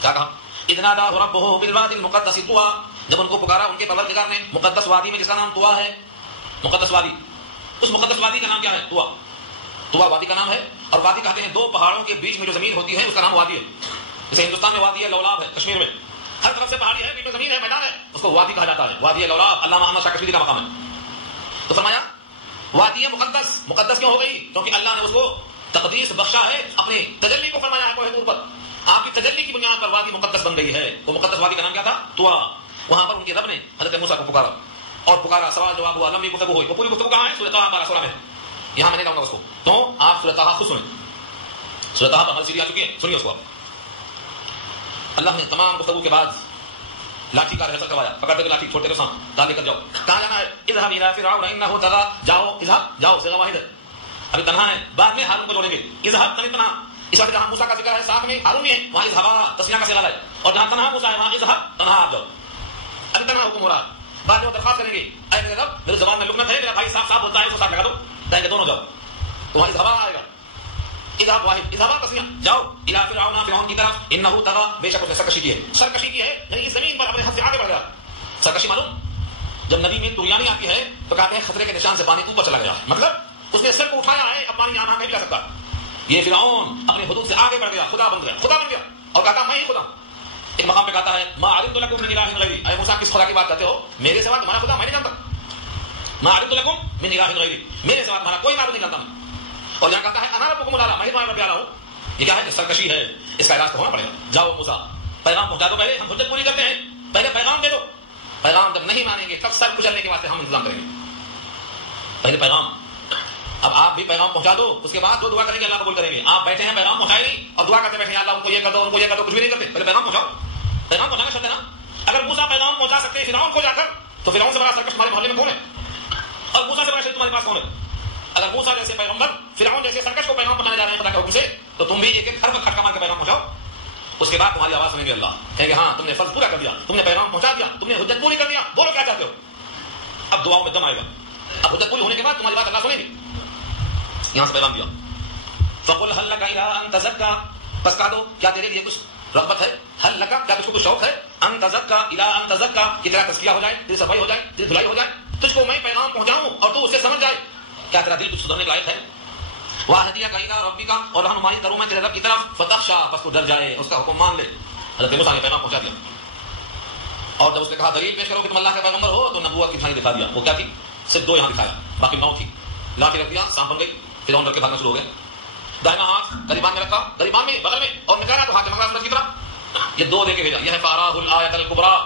کیا کہا؟ اذ نادىٰ ربه بالوادي المقدس طوى, جب ان کو پکارا ان کے پروردگار نے مقدس وادی میں, جس کا نام طویٰ ہے, مقدس وادی. اس مقدس وادی کا نام کیا ہے؟ طویٰ. طویٰ وادی کا نام ہے, اور وادی کہتے ہیں دو پہاڑوں کے بیچ میں جو زمین ہوتی ہے اس کا نام وادی ہے. جیسے ہندوستان میں وادی ہے لولاب ہے, کشمیر میں ہر طرف سے پہاڑی ہے, بیچ میں زمین ہے, میدان ہے, اس کو وادی کہا جاتا ہے. وادی لولاب علامہ احمد شاہ کشمیری کا مقام ہے. تو فرمایا وادی مقدس. مقدس کیوں ہو گئی؟ کیونکہ اللہ نے اس کو تقدیس بخشا ہے, اپنے تجلی کو فرمایا ہے کوہ طور پر, آپ کی تجلی کی بنیاد پر وادی مقدس بن گئی ہے. وہ مقدس وادی کا نام کیا تھا؟ طویٰ. وہاں پر ان کے رب نے حضرت موسیٰ کو پکارا, اور پکارا, سوال جواب ہوا, لمبی گفتگو ہوئی. وہ پوری گفتگو کہاں ہے؟ سورہ طٰہٰ 12 میں ہے, یہاں میں نہیں لاؤں گا اس کو, تو آپ سورہ طٰہٰ خود سنیں. سورہ طٰہٰ پر ہماری سیڑھی آ چکی ہے, سنیے اس کو آپ. اللہ نے تمام گفتگو کے بعد لاٹھی کا ریہرسل کروایا, پکڑتے ہوئے لاٹھی چھوڑتے ہوئے ڈال لے کر جاؤ. کہاں جانا ہے؟ اذهب الى فرعون انه طغى, جاؤ, اذهب, جاؤ, صيغہ واحد ہے, ابھی تنہا ہے, بعد میں ہارون کو جوڑیں گے. اذهب تنہا, اس وقت جہاں موسیٰ کا ذکر ہے ساتھ میں ہارون بھی ہے, وہاں اذهبا تسنیہ کا صیغہ لائے, اور جہاں تنہا موسیٰ ہے وہاں اذهب, تنہا آپ جاؤ. ابھی تنہا حکم ہو رہا ہے, بعد میں وہ درخواست کریں گے, اے میرے رب میری زبان میں لکنت ہے, میرا بھائی صاف بولتا ہے, اس کو ساتھ لگا دو, کہیں دونوں جاؤ. تو وہاں اذهبا آئے گا, اذهب واحد, اذهبا تسنیہ, جاؤ الى فرعون, فرعون کی طرف, انه طغى, بے شک اس نے سرکشی کی ہے. سرکشی کی ہے یعنی اس زمین پر اپنے حد سے آگے بڑھ گیا. سرکشی معلوم, جب ندی میں طغیانی آتی ہے تو کہتے ہیں خطرے کے نشان سے پانی اوپر چلا گیا, مطلب اس نے سر کو اٹھایا ہے, اب پانی یہاں نہیں جا سکتا. یہ فرعون اپنے حدود سے آگے بڑھ گیا, خدا بن گیا, اور کہتا میں ہی خدا. ایک مقام پہ کہتا ہے ما علمت لکم من الہ غیری, اے موسیٰ کس خدا کی بات کرتے ہو, میرے سوا تمہارا خدا میں نہیں جانتا. ما علمت لکم من الہ غیری, میرے سوا تمہارا کوئی معبود نہیں جانتا میں. اور یہاں کہتا ہے انا ربکم الاعلی, میں تمہارا رب اعلیٰ ہوں. یہ کیا ہے؟ سرکشی ہے, اس کا علاج تو ہونا پڑے گا. جاؤ موسیٰ پیغام پہنچا دو, پہلے ہم حجت پوری کرتے ہیں, پہلے پیغام دے دو. پیغام جب نہیں مانیں گے تب سر کچلنے کے واسطے ہم انتظام کریں گے. پہلے پیغام, اب آپ بھی پیغام پہنچا دو, اس کے بعد جو دعا کریں گے اللہ قبول کریں گے. آپ بیٹھے ہیں پیغام پہنچائے نہیں اور دعا کرتے بیٹھے ہیں اللہ ان کو یہ کر دو, ان کو یہ کر دو, کچھ بھی نہیں کرتے. پہلے پیغام پہنچاؤ, پیغام پہنچانا شرط ہے نا. اگر موسیٰ پیغام پہنچا سکتے ہیں فرعون کو جا کر, تو فرعون سے بڑا سرکش تمہارے محلے میں کون ہے؟ اور موسیٰ سے بڑا شریف تمہارے پاس کون ہے؟ اگر موسیٰ جیسے پیغمبر فرعون جیسے سرکش کو پیغام پہنچانے جا رہے ہیں خدا کے حکم سے, تو تم بھی ایک ایک گھر میں کھٹکا مار کے پیغام پہنچاؤ. اس کے بعد تمہاری آواز سنیں گے اللہ, کہیں گے ہاں تم نے فرض پورا کر دیا, تم نے پیغام پہنچا دیا, تم نے حجت پوری کر دیا, بولو کیا چاہتے ہو. اب دعاؤں میں دم آئے گا, اب حجت پوری ہونے کے بعد تمہاری بات اللہ سنے گی. یہاں سے پیغام دیا, فقل هل لك الى ان تزكى, بس کہہ دو کیا تیرے لیے کچھ رغبت ہے, هل لك, کیا تجھ کو کچھ شوق ہے, ان تزكى الى ان تزكى, کہ تیرا تزکیہ ہو جائے, تیری صفائی ہو جائے, تیری دھلائی ہو جائے, تجھ کو میں پیغام پہنچاؤں اور تو اسے سمجھ جائے. کیا تیرا دل کچھ سدھرنے کے لائق ہے؟ واہدیک الى ربک, اور رہنمائی کروں میں تیرے رب کی طرف, فتخشى, بس تو ڈر جائے, اس کا حکم مان لے. حضرت موسیٰ نے پیغام پہنچا دیا, اور جب اس نے کہا دلیل پیش کرو کہ تم اللہ کے پیغمبر ہو, تو نبوت کی نشانی دکھا دیا. وہ کیا تھی؟ صرف 2 یہاں دکھایا, باقی 9 تھی. لاٹھی رکھ دیا, سانپ بن گئی, فرعون ڈر کے بھاگنا شروع ہو گیا. دائنا ہاتھ گریبان میں رکھا, گریبان میں بغل میں, اور نکالا تو ہاتھ منگلا سورج کی طرح. یہ 2 دے کے بھیجا, یہ ہے فاراہ الآیت الکبریٰ,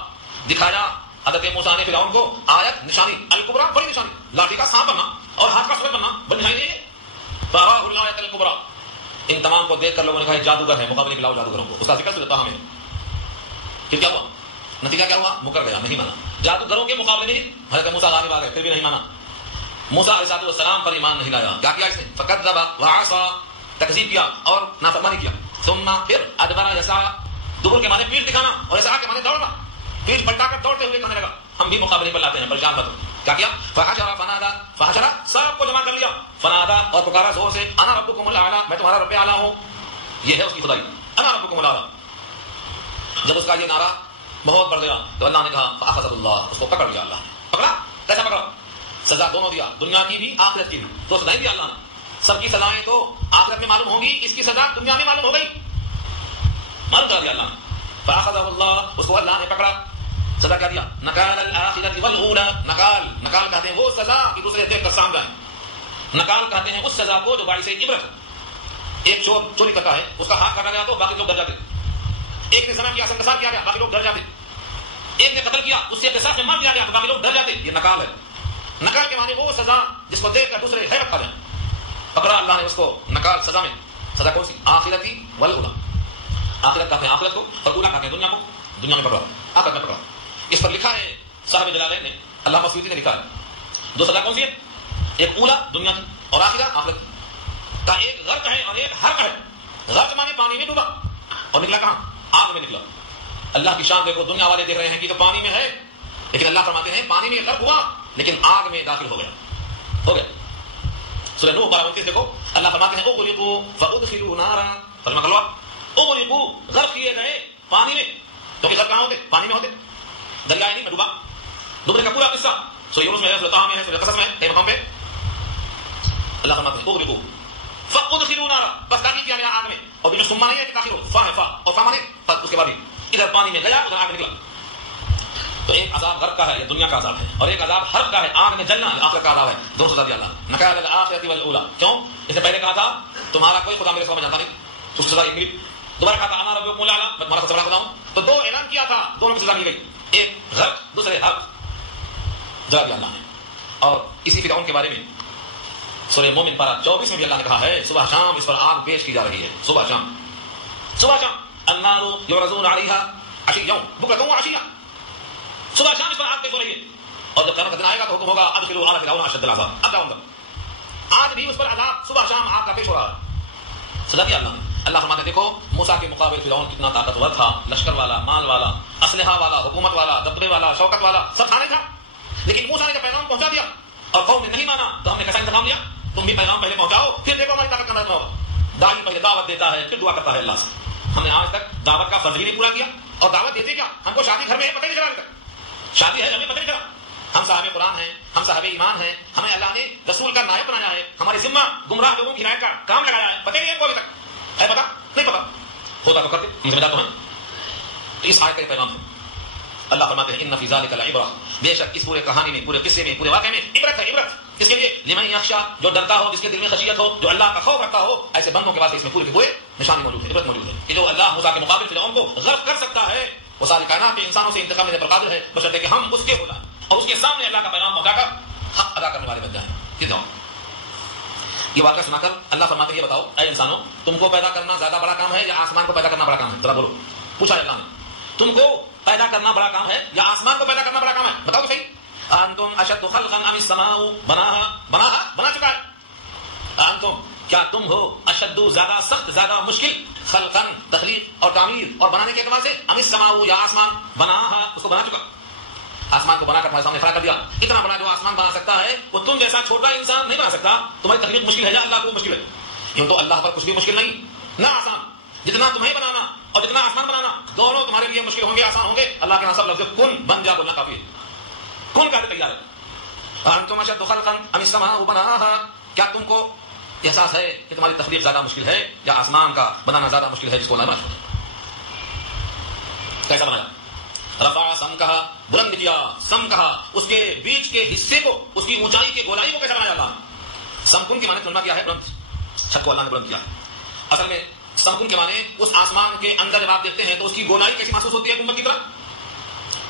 دکھایا حضرت موسیٰ نے فرعون کو آیت, نشانی الکبریٰ, بڑی نشانی, لاٹھی کا سانپ بننا اور ہاتھ کا سورج بننا, بڑی نشانی نہیں ہے. فاراہ الآیت الکبریٰ, ان تمام کو دیکھ کر لوگوں نے کہا جادوگر ہے, مقابلے میں لاؤ جادوگروں کو. اس کا ذکر سورۃ طٰہٰ میں. پھر کیا ہوا؟ نتیجہ کیا ہوا؟ مکر گیا, نہیں مانا. جادوگروں کے مقابلے میں حضرت موسیٰ غالب آ گئے, پھر بھی نہیں مانا. موسیٰ علیہ السلام پر ایمان نہیں لایا. کیا کیا اس نے؟ فکذب وعصى, تکذیب کیا اور نافرمانی کیا. ثم, پھر ادبر یسعى, دبر کے معنی پیٹھ دکھانا, اور یسعى کے معنی دوڑنا, پیٹھ پلٹا کر دوڑتے ہوئے کہنے لگا ہم بھی مقابلے پر لاتے ہیں, پریشان مت ہو. کیا کیا؟ فحشر فنادى, فحشر, سب کو جمع کر لیا, فنادى, اور پکارا زور سے, انا ربکم الاعلی, میں تمہارا رب اعلیٰ ہوں. یہ ہے اس کی خدائی, انا ربکم الاعلی. جب اس کا یہ نعرہ بہت بڑھ گیا تو اللہ نے کہا فاخذہ اللہ, اس کو پکڑ لیا اللہ نے. پکڑا, کیسا پکڑا؟ سزا دونوں دیا, دنیا کی بھی آخرت کی بھی. تو سزائیں دیا اللہ نے. سب کی سزائیں تو آخرت میں معلوم ہوں گی, اس کی سزا دنیا میں معلوم ہو گئی. معلوم کرا دیا اللہ نے. فاخذہ اللہ, اس کو اللہ نے پکڑا. سزا کیا دیا؟ نکال الاخرۃ والاولی. نکال کہتے ہیں وہ سزا کہ دوسرے دیکھ کر سام جائیں. نکال کہتے ہیں اس سزا کو جو باعث عبرت ہو. ایک چور چوری کرتا ہے, اس کا ہاتھ کاٹا گیا تو باقی لوگ ڈر جاتے. ایک نے زنا کیا, سنگسار کیا گیا, باقی لوگ ڈر جاتے. ایک نے قتل کیا, اس سے قصاص میں مر دیا گیا تو باقی لوگ ڈر جاتے. یہ نکال ہے. نکال کے معنی وہ سزا جس کو دیکھ کر دوسرے حیرت کھا جائیں. پکڑا اللہ نے اس کو نکال سزا میں. سزا کون سی؟ آخرتی والاولی. آخرت کہتے ہیں آخرت کو, اور اولی کہتے ہیں دنیا کو. دنیا میں پکڑا, آخرت میں پکڑا. اس پر لکھا ہے صاحب جلالین نے, اللہ مسعودی نے لکھا ہے, دو سزا کون سی ہے؟ ایک اولی دنیا کی اور آخرت کا. ایک غرق ہے اور ایک حرق ہے. غرق مانے پانی میں ڈوبا اور نکلا کہاں؟ آگ میں نکلا. اللہ کی شان دیکھو, دنیا والے دیکھ رہے ہیں کہ تو پانی میں ہے, لیکن اللہ فرماتے ہیں پانی میں غرق ہوا لیکن آگ میں داخل ہو گیا. سورہ نوح 12:29 دیکھو, اللہ فرماتے ہیں اغرقوا فادخلوا نارا. ترجمہ کر لو آپ, اغرقوا غرق کیے گئے پانی میں, کیونکہ غرق کہاں ہوتے؟ پانی میں ہوتے. دریا نہیں میں ڈوبا. ڈوبنے کا پورا قصہ سورہ یونس میں ہے, سورہ طہ میں ہے, سورہ قصص میں ہے, کئی مقام پہ اللہ فرماتے ہیں اغرقوا فادخلوا نارا, بس داخل کیا گیا آگ میں. اور جو سما نہیں ہے کہ داخل ہو, فا ہے, فا اور فا مانے اس کے بعد ادھر پانی میں گیا ادھر آگ نکلا. تو ایک عذاب غرق کا ہے, یہ دنیا کا عذاب ہے, اور ایک عذاب حرق کا ہے, آگ میں جلنا, آخرت کا عذاب ہے. دونوں سزا دیا اللہ. نکال الاخرۃ والاولی. کیوں؟ اس نے پہلے کہا تھا تمہارا کوئی خدا میرے سوا میں جانتا نہیں, اس کی سزا ایک ملی. دوبارہ کہا تھا انا ربکم الاعلی, میں تمہارا سب سے بڑا خدا ہوں. تو دو اعلان کیا تھا, دونوں کی سزا مل گئی, ایک غرق دوسرے حرق. جزا دیا اللہ نے. اور اسی فرعون کے بارے میں سورہ مومن پارہ 24 میں بھی اللہ نے کہا ہے صبح شام اس پر آگ پیش کی جا رہی ہے. صبح شام النار یعرضون علیہا عشیا بکرۃ وعشیا. صبح شام اس پر آگ پیش ہو رہی ہے. اور جب قیامت کا دن آئے گا تو حکم ہوگا ادخلوا آل فرعون اشد العذاب. اب جاؤ اندر. آج بھی اس پر عذاب صبح شام آگ کا پیش ہو رہا ہے. سزا دیا اللہ نے. اللہ فرماتے دیکھو موسیٰ کے مقابل فرعون کتنا طاقتور تھا, لشکر والا, مال والا, اسلحہ والا, حکومت والا, دبدبے والا, شوکت والا, سب تھا نہیں تھا. لیکن موسیٰ نے جب پیغام پہنچا دیا اور قوم نے نہیں مانا تو ہم نے کیسا انتظام لیا؟ تم بھی پیغام پہلے پہنچاؤ, پھر دیکھو ہماری طاقت کا نظر ہوگا. داعی پہلے دعوت دیتا ہے, پھر دعا کرتا ہے اللہ سے. ہم نے آج تک دعوت کا فرض ہی نہیں پورا کیا, اور دعوت دیتے کیا؟ ہم کو شادی گھر میں ہے پتہ نہیں چلا. ابھی تک شادی ہے ہمیں پتہ نہیں چلا. ہم صاحب قرآن ہیں, ہم صاحب ایمان ہیں, ہمیں اللہ نے رسول کا نائب بنایا ہے, ہمارے ذمہ گمراہ لوگوں کی ہدایت کا کام لگایا ہے, پتہ نہیں ہے کوئی تک ہے, پتا نہیں, پتا ہوتا تو کرتے, ہم ذمہ دار تو ہیں. تو اس آیت کا پیغام ہے. اللہ فرماتے ہیں ان فی ذلک لعبرہ, بے شک اس پورے کہانی میں, پورے قصے میں, پورے واقعے میں عبرت ہے. عبرت کس کے لیے؟ لمن یخشا, جو ڈرتا ہو, جس کے دل میں خشیت ہو, جو اللہ کا خوف رکھتا ہو, ایسے بندوں کے پاس اس میں پورے کے پورے نشانی موجود ہے, عبرت موجود ہے کہ جو اللہ موسیٰ کے مقابل فرعون کو غرق کر سکتا ہے, وہ ساری کائنات کے انسانوں سے انتقام لینے پر قادر ہے, بشرطے کہ ہم اس کے ہو جائیں اور اس کے سامنے اللہ کا پیغام پہنچا کر حق ادا کرنے والے بن جائیں. کتنا یہ واقعہ سنا کر اللہ فرماتے ہیں یہ بتاؤ اے انسانوں, تم کو پیدا کرنا زیادہ بڑا کام ہے یا آسمان کو پیدا کرنا بڑا کام ہے؟ ذرا بولو. پوچھا اللہ نے, تم کو پیدا کرنا بڑا کام ہے یا آسمان کو پیدا کرنا بڑا کام ہے؟ بتاؤ تو صحیح. انتم اشد خلقا ام السماء بناها بنا چکا ہے. انتم کیا تم ہو اشد زیادہ سخت, زیادہ مشکل, خلقا تخلیق اور تعمیر اور بنانے کے اعتبار سے, ام السماء یا آسمان, بناها اس کو بنا چکا, آسمان کو بنا کر تمہارے سامنے کھڑا کر دیا. اتنا بڑا جو آسمان بنا سکتا ہے وہ تم جیسا چھوٹا انسان نہیں بنا سکتا. تمہاری تخلیق مشکل ہے یا اللہ کو مشکل ہے؟ یوں تو اللہ پر کچھ بھی مشکل نہیں, نہ آسان. جتنا تمہیں بنانا اور جتنا آسمان بنانا دونوں تمہارے لیے مشکل ہوں گے, آسان ہوں گے. اللہ کے یہاں سب لفظ کن بن جا بولنا کافی ہے. کن کہتے تیار ہے. انتم اشد خلقا ام السماء بناها, کیا تم کو احساس ہے کہ تمہاری تخلیق زیادہ مشکل ہے یا آسمان کا بنانا زیادہ مشکل ہے جس کو نہ بنا سکتے؟ کیسا بنایا؟ رفع سمکہا, بلند کیا, سمکہا اس کے بیچ کے حصے کو, اس کی اونچائی کے گولائی کو کیسا بنایا اللہ نے؟ سمکن کے معنی ترجمہ کیا ہے بلند, چھت کو اللہ نے بلند کیا. اصل میں سمکن کے معنی اس آسمان کے اندر جب آپ دیکھتے ہیں تو اس کی گولائی کیسی محسوس ہوتی ہے گنبد کی طرح,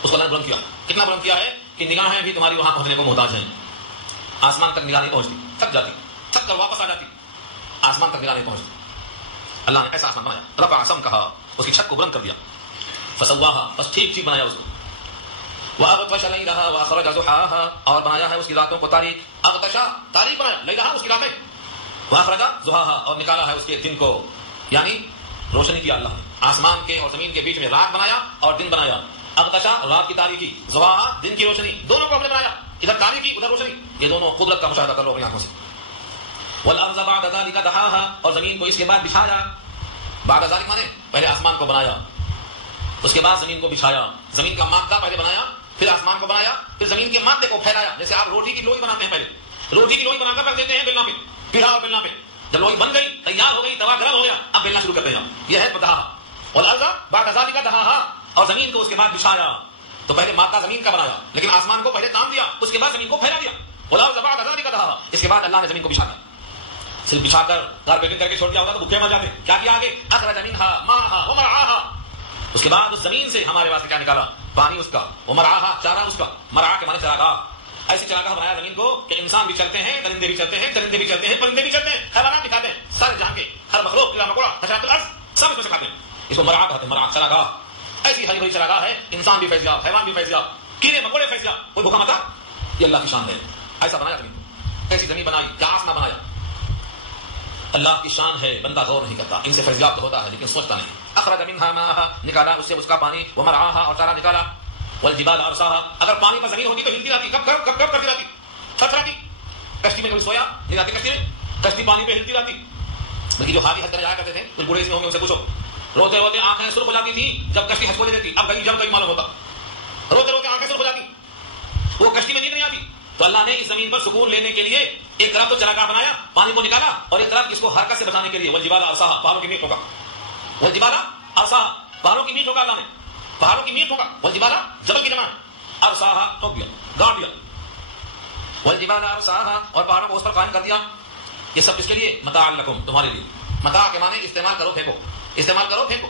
اس کو اللہ نے بلند کیا. کتنا بلند کیا ہے کہ نگاہیں بھی تمہاری وہاں پہنچنے کو محتاج ہیں. آسمان تک نگاہ نہیں پہنچتی, تھک جاتی, تھک کر واپس آ جاتی, آسمان تک نگاہ نہیں پہنچتی. اللہ نے ایسا آسمان بنایا. رفع سمکہا, اس کی چھت کو بلند کر دیا. فسواها, بس ٹھیک ٹھیک بنایا اس کو. واغطش لیلها واخرج ضحاها, اور بنایا ہے اس کی راتوں کو تاریک. اغطشا تاریک بنایا, لیلها اس کی راتیں, واخرج ضحاها اور نکالا ہے اس کے دن کو, یعنی روشنی کیا اللہ نے. آسمان کے اور زمین کے بیچ میں رات بنایا اور دن بنایا. اغطشا رات کی تاریکی, ضحاها دن کی روشنی, دونوں کو ہم نے بنایا. ادھر تاریکی ادھر روشنی, یہ دونوں قدرت کا مشاہدہ کر لو اپنی آنکھوں سے. والارض بعد ذلك دحاها, اور زمین کو اس کے بعد بچھایا. بعد ذلك مانے پہلے آسمان کو بنایا, اس کے بعد زمین کو بچھایا. زمین کا مادہ پہلے بنایا, پھر آسمان کو بنایا, پھر زمین کے مادے کو پھیلایا. جیسے آپ روٹی کی لوئی بناتے ہیں, پہلے روٹی کی لوئی بنا کر رکھ دیتے ہیں بیلنا پہ, پیڑھا اور بیلنا پہ. جب لوئی بن گئی, تیار ہو گئی, توا گرم ہو گیا, اب بیلنا شروع کرتے ہیں. یہ ہے بدہا, والارض بعد ذلك دحاها، اور زمین کو اس کے بعد بچھایا. تو پہلے مادہ زمین کا بنایا لیکن آسمان کو پہلے تان دیا, اس کے بعد زمین کو پھیلا دیا. والارض بعد ذلك دحاها, اس کے بعد اللہ نے زمین کو بچھا دیا. صرف بچھا کر کارپیٹنگ کر کے چھوڑ دیا ہوتا تو بھوکے مر جاتے. کیا کیا آگے؟ اخرج منها ماءها ومرعاها, اس کے بعد اس زمین سے ہمارے واسطے کیا نکالا؟ پانی اس کا, ومرعاها چارہ اس کا. مرعا کے معنی چراگاہ. ایسی چراگاہ بنایا زمین کو کہ انسان بھی چلتے ہیں, درندے بھی چلتے ہیں, چرندے بھی چلتے ہیں, پرندے بھی چلتے ہیں, حیوانات بھی کھاتے ہیں, سارے جہاں کے ہر مخلوق کیڑا مکوڑا حشرات الارض سب اس میں سے کھاتے ہیں. اس کو مرعا کہتے ہیں, مرعا چراگاہ. ایسی ہری بھری چراگاہ ہے, انسان بھی فیضیاب, حیوان بھی فیضیاب, کیڑے مکوڑے فیضیاب, کوئی بھوکا متا. یہ اللہ کی شان ہے. ایسا بنایا زمین کو, ایسی زمین بنائی, کیا آسمان بنایا. اللہ کی شان ہے, بندہ غور نہیں کرتا. ان سے فیضیاب تو ہوتا ہے لیکن سوچتا نہیں. اخرج منها ماءها, نکالا اس سے اس کا پانی, ومرعاها اور چارہ نکالا, والجبال ارساها, اگر پانی پر زمین ہوتی تو ہلتی رہتی, کب کرتی رہتی, تھرتھراتی. کشتی میں کبھی سویا نہیں رہتی, کشتی میں, کشتی پانی پہ ہلتی رہتی. بلکہ جو حاجی حج کرنے جایا کرتے تھے کچھ بوڑھے اس میں ہوں گے, ان سے پوچھو, روتے روتے آنکھیں سرخ ہو جاتی تھی جب کشتی حج کو دیتی, اب گئی جب گئی معلوم ہوتا. روتے روتے آنکھیں سرخ ہو جاتی, وہ کشتی میں نیند نہیں آتی. تو اللہ نے اس زمین پر سکون لینے کے لیے ایک طرف تو چراگاہ بنایا, پانی کو نکالا, اور ایک طرف اس کو حرکت سے بچانے کے لیے والجبال ارساها, پہاڑوں کی میٹ ہوگا. والجبال ارساها, پہاڑوں کی میٹ ہوگا. اللہ نے پہاڑوں کی میٹ ہوگا. والجبال جبل کی جمع, ارساها ٹوک دیا, گاڑ دیا. والجبال ارساها, اور پہاڑوں کو اس پر قائم کر دیا. یہ سب کس کے لیے؟ متاع لکم, تمہارے لیے. متاع کے معنی استعمال کرو پھینکو, استعمال کرو پھینکو.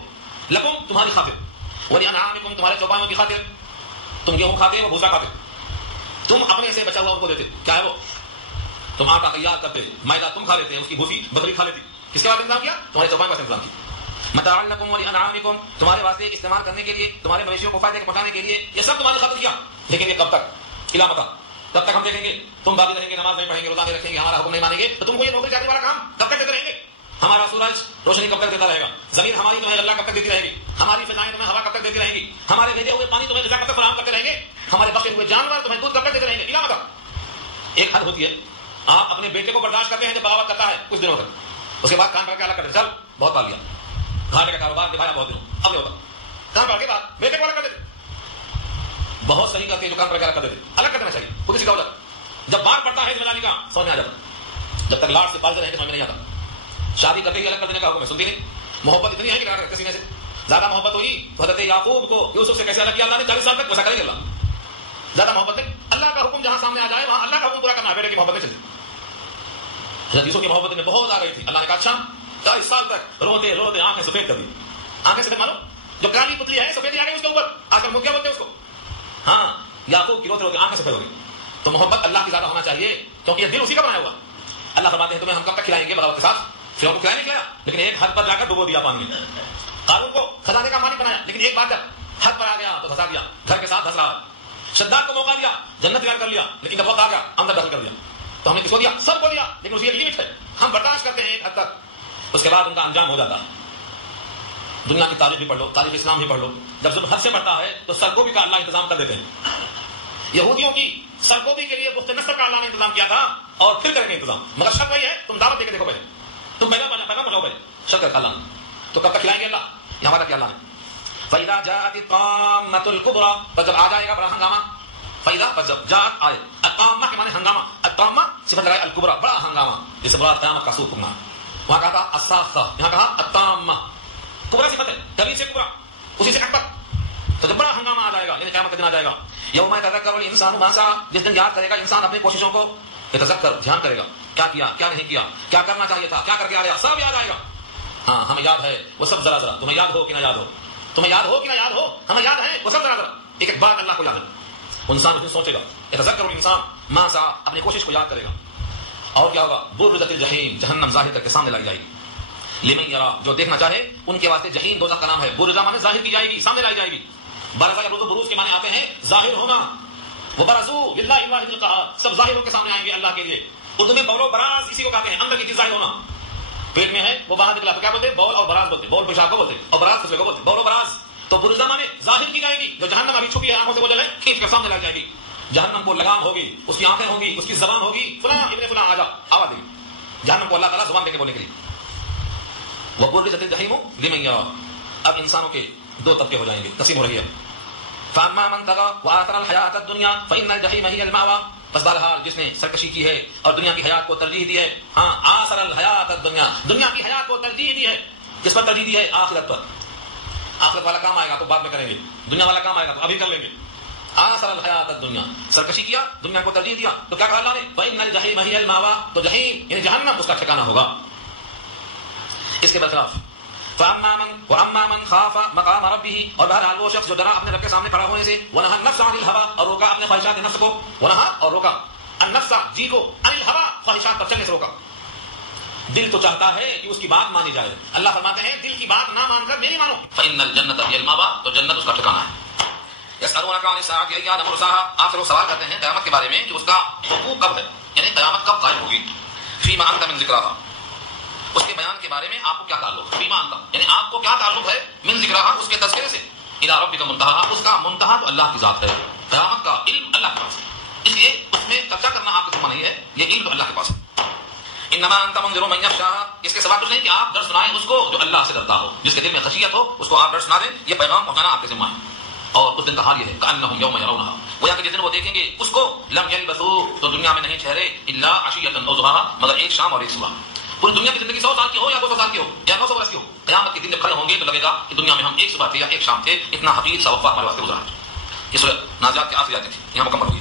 لکم تمہاری خاطر, ولانعامکم تمہارے چوپایوں کی خاطر. تم گیہوں کھاتے ہو, بھوسا کھاتے, تم اپنے سے بچا ہوا ان کو دیتے. کیا ہے وہ؟ تم آٹا تیار کرتے, میدا تم کھا لیتے, اس کی بھوسی بکری کھا لیتی. کس کے بعد انتظام کیا؟ تمہارے چوپایوں کا انتظام کیا. متاع لکم ولانعامکم, تمہارے واسطے استعمال کرنے کے لیے, تمہارے مویشیوں کو فائدے پہنچانے کے لیے, یہ سب تمہاری خاطر کیا. لیکن یہ کب تک؟ الی متی, کب تک ہم دیکھیں گے تم باقی رہیں گے, نماز نہیں پڑھیں گے, روزہ نہیں رکھیں گے, ہمارا حکم نہیں مانیں گے, تو تم کو یہ نوکری چاکری والا کام کب تک دیتے رہیں گے؟ ہمارا سورج روشنی کب تک دیتا رہے گا؟ زمین ہماری تمہیں غلہ کب تک دیتی رہے گی؟ ہماری فضائیں تمہیں ہوا کب تک دیتی رہیں گی؟ ہمارے بھیجے ہوئے پانی تمہیں غذا کب تک فراہم کرتے رہیں گے؟ ہمارے بخشے ہوئے جانور تمہیں دودھ کب تک دیتے رہیں گے؟ الی متی. ایک حد ہوتی ہے, آپ اپنے بیٹے کو برداشت کرتے ہیں جب بغاوت کرتا ہے کچھ دنوں تک, اس کے بعد کان پکڑ کے الگ کرتے, چل بہت پال لیا, گھاٹے کا کاروبار نبھایا بہت دنوں, اب نہیں ہوتا. کان پکڑ کے بعد بیٹے کو الگ کر دیتے, بہت صحیح کرتے جو کان پکڑ کے الگ کر دیتے, الگ کر دینا چاہیے خود سی دولت. جب بار پڑتا ہے ذمہ داری کا سمجھ میں آ جاتا, جب تک لاڈ سے پالتے رہیں گے سمجھ میں نہیں آتا. شادی کرتے ہی الگ کر دینے کا حکم ہے, سنتی نہیں. محبت اتنی ہے کہ رکھتے سینے سے, زیادہ محبت ہوئی تو حضرت یعقوب کو یوسف سے کیسے الگ کیا اللہ نے, 40 سال تک ویسا کرے گا اللہ. زیادہ محبت نہیں, اللہ کا حکم جہاں سامنے آ جائے وہاں اللہ کا حکم پورا کرنا ہے, بیٹے کی محبت نہیں چلتی. حضرت یوسف کی محبت میں بہت آ گئی تھی, اللہ نے کہا اچھا 40 سال تک روتے روتے آنکھیں سفید کر دی. آنکھیں سفید مانو, جو کالی پتلی ہے سفید آ گئی اس کے اوپر, آج کل مکیا بولتے ہیں اس کو. ہاں یعقوب کی روتے روتے آنکھیں سفید ہو گئی. تو محبت اللہ کی زیادہ ہونا چاہیے کیونکہ یہ دل اسی کا بنایا ہوا. اللہ فرماتے ہیں تمہیں ہم کب تک کھلائیں گے بغاوت کے ساتھ. فرعون کو کھلایا نہیں کھلایا, لیکن ایک حد پر جا کر ڈبو دیا پانی میں. قارون کو خزانے کا مالک بنایا, لیکن ایک بار جب حد پر آ گیا تو دھسا دیا, گھر کے ساتھ دھس رہا. شداد کو موقع دیا, جنت تیار کر لیا, لیکن جب وقت آ گیا اندر داخل کر دیا. تو ہم نے کس کو دیا؟ سب کو دیا, لیکن اس کی ایک لمٹ ہے, ہم برداشت کرتے ہیں ایک حد تک, اس کے بعد ان کا انجام ہو جاتا ہے. دنیا کی تاریخ بھی پڑھ لو, تاریخ اسلام بھی پڑھ لو, جب ظلم حد سے بڑھتا ہے تو سرکوبی کا اللہ انتظام کر دیتے ہیں. یہودیوں کی سرکوبی کے لیے گفت نصر کا اللہ نے انتظام کیا تھا, اور پھر کریں گے انتظام, مگر شرط وہی ہے تم دعوت دے کے دیکھو پہلے, تم پہلا پہنچاؤ پہلے, شرط کر اللہ نے. تو کب تک کھلائیں گے اللہ؟ یہ وعدہ کیا اللہ نے. فَإِذَا جَاءَتِ الطَّامَّةُ الْكُبْرَى, پر جب آ جائے گا بڑا ہنگامہ. فَإِذَا, پر جب جاءت آئے, الطامہ کے معنی ہنگامہ, الطامہ صفت لگائے الکبرى, بڑا ہنگامہ, جس سے مراد قیامت کا سور پکنا. وہاں کہا تھا الصاخہ, یہاں کہا الطامہ. کبرى صفت ہے, کبیر سے کبرى, اسی سے اکبر. تو جب بڑا ہنگامہ آ جائے گا, یعنی قیامت کا دن آ جائے گا. یوم یتذکر الانسان ما سعى, جس دن یاد کرے گا انسان اپنی کوششوں کو, یتذکر دھیان کرے گا, کیا کیا کیا نہیں کیا, کیا کرنا چاہیے تھا, کیا کر کے آیا, سب یاد آئے گا. ہاں ہمیں یاد ہے وہ سب, ذرا ذرا تمہیں یاد ہو کہ نہ یاد ہو, تمہیں یاد ہو کہ نہ یاد ہو, ہمیں یاد ہے وہ سب ذرا ذرا, ایک ایک بات اللہ کو یاد ہے. انسان اس دن سوچے گا, یتذکر الانسان ما سعى, اپنی کوشش کو یاد کرے گا. اور کیا ہوگا؟ برزت الجحیم, جہنم ظاہر کر کے سامنے لائی جائے گی. لمن یرا, جو دیکھنا چاہے ان کے واسطے جحیم دوزخ کا نام ہے. برزہ مانے ظاہر کی جائے گی, سامنے لائی جائے گی. برزہ یا بروز کے معنی آتے ہیں ظاہر ہونا. وبرزوا للہ الواحد القہار, سب ظاہر ہو کے سامنے آئیں گے اللہ کے لیے. اردو میں بول و براز اسی کو کہتے ہیں, اندر کی چیز ظاہر ہونا. پیٹ میں ہے وہ باہر نکلا تو کیا بولتے ہیں؟ بول اور براز بولتے, بول پیشاب کو بولتے, اور براز کس کو بولتے, بول و براز. تو برزہ مانے ظاہر کی جائے گی, جو جہنم ابھی چھپی ہے آنکھوں سے وہ جلے کھینچ کر سامنے لائی جائے گی. جہنم کو لگام ہوگی, اس کی آنکھیں ہوں گی, اس کی زبان ہوگی, فلاں ابن فلاں آ جا, آواز دے گی. جہنم کو اللہ تعالیٰ زبان دے کے بولنے کے لیے. وبرزت الجحیم لمن یرا, اب انسانوں کے دو طبقے ہو جائیں گے, تقسیم ہو رہی ہے. فاما من طغى واثر الحیات الدنیا فان الجحیم هی المأوى, بس بہرحال جس نے سرکشی کی ہے اور دنیا کی حیات کو ترجیح دی ہے. ہاں آثر الحیات الدنیا, دنیا کی حیات کو ترجیح دی ہے. کس پر ترجیح دی ہے؟ آخرت پر. آخرت والا کام آئے گا تو بعد میں کریں گے، دنیا والا کام آئے گا تو ابھی کر لیں گے. آثر الحیات الدنیا، سرکشی کیا، دنیا کو ترجیح دیا. تو کیا کہا اللہ نے؟ فإن الجحیم هی المأوى، تو جہنم یعنی جہنم اس کا ٹھکانہ ہوگا. اس کے برخلاف وَأَمَّا مَنْ خَافَ مَقَامَ رَبِّهِ، اور بہرحال وہ شخص جو ڈرا اپنے رب کے سامنے کھڑا ہونے سے، وَنَهَى النَّفْسَ عَنِ الْهَوَىٰ، اور روکا اپنے خواہشات نفس کو، وَنَهَى اور روکا النفس جی کو، عن الهوىٰ خواہشات پر چلنے سے روکا. دل تو چاہتا ہے کہ اس کی بات مانی جائے، اللہ فرماتے ہیں دل کی بات نہ مان کر میری مانو. فإن الجنة هي المأوى، تو جنت اس کا ٹھکانہ ہے. يسألونك عن الساعة أيان مرساها، آخر وہ سوال کرتے ہیں قیامت کے بارے میں کہ اس کا وقوع کب ہے، یعنی قیامت کب قائم ہوگی. فيما أنت من ذكرها، اس کے بیان کے بارے میں آپ کو کیا تعلق ہے. فيما أنت یعنی آپ کو کیا تعلق ہے، من ذكرها اس کے تذکرے سے. إلى ربك منتهاها، اس کا منتہا تو اللہ کی ذات ہے. قیامت کا علم اللہ کے پاس ہے، اس لیے اس میں چرچا کرنا آپ کے ذمہ نہیں ہے، یہ علم تو اللہ کے پاس ہے. انما انت منذر من يخشاها، اس کے سوا کچھ نہیں کہ آپ درس سنائیں اس کو جو اللہ سے ڈرتا ہو، جس کے دل میں خشیت ہو اس کو آپ درس سنا دیں. یہ پیغام پہنچانا آپ کے ذمہ ہے. اور اس دن کا حال یہ ہے کأنهم يوم يرونها، گویا کہ جس دن وہ دیکھیں گے اس کو، لم يلبثوا تو دنیا میں نہیں ٹھہرے، الا عشية او ضحاها مگر ایک شام اور ایک صبح. پوری دنیا کی زندگی 100 سال کی ہو یا 200 سال کی ہو یا 900 برس کی ہو، قیامت کے دن جب کھڑے ہوں گے تو لگے گا کہ دنیا میں ہم ایک صبح تھے یا ایک شام تھے. اتنا حقیر سا وقفہ ہمارے واسطے گزرا ہے. یہ سورہ نازعات کی آخری آیت تھی، یہاں مکمل ہوگی.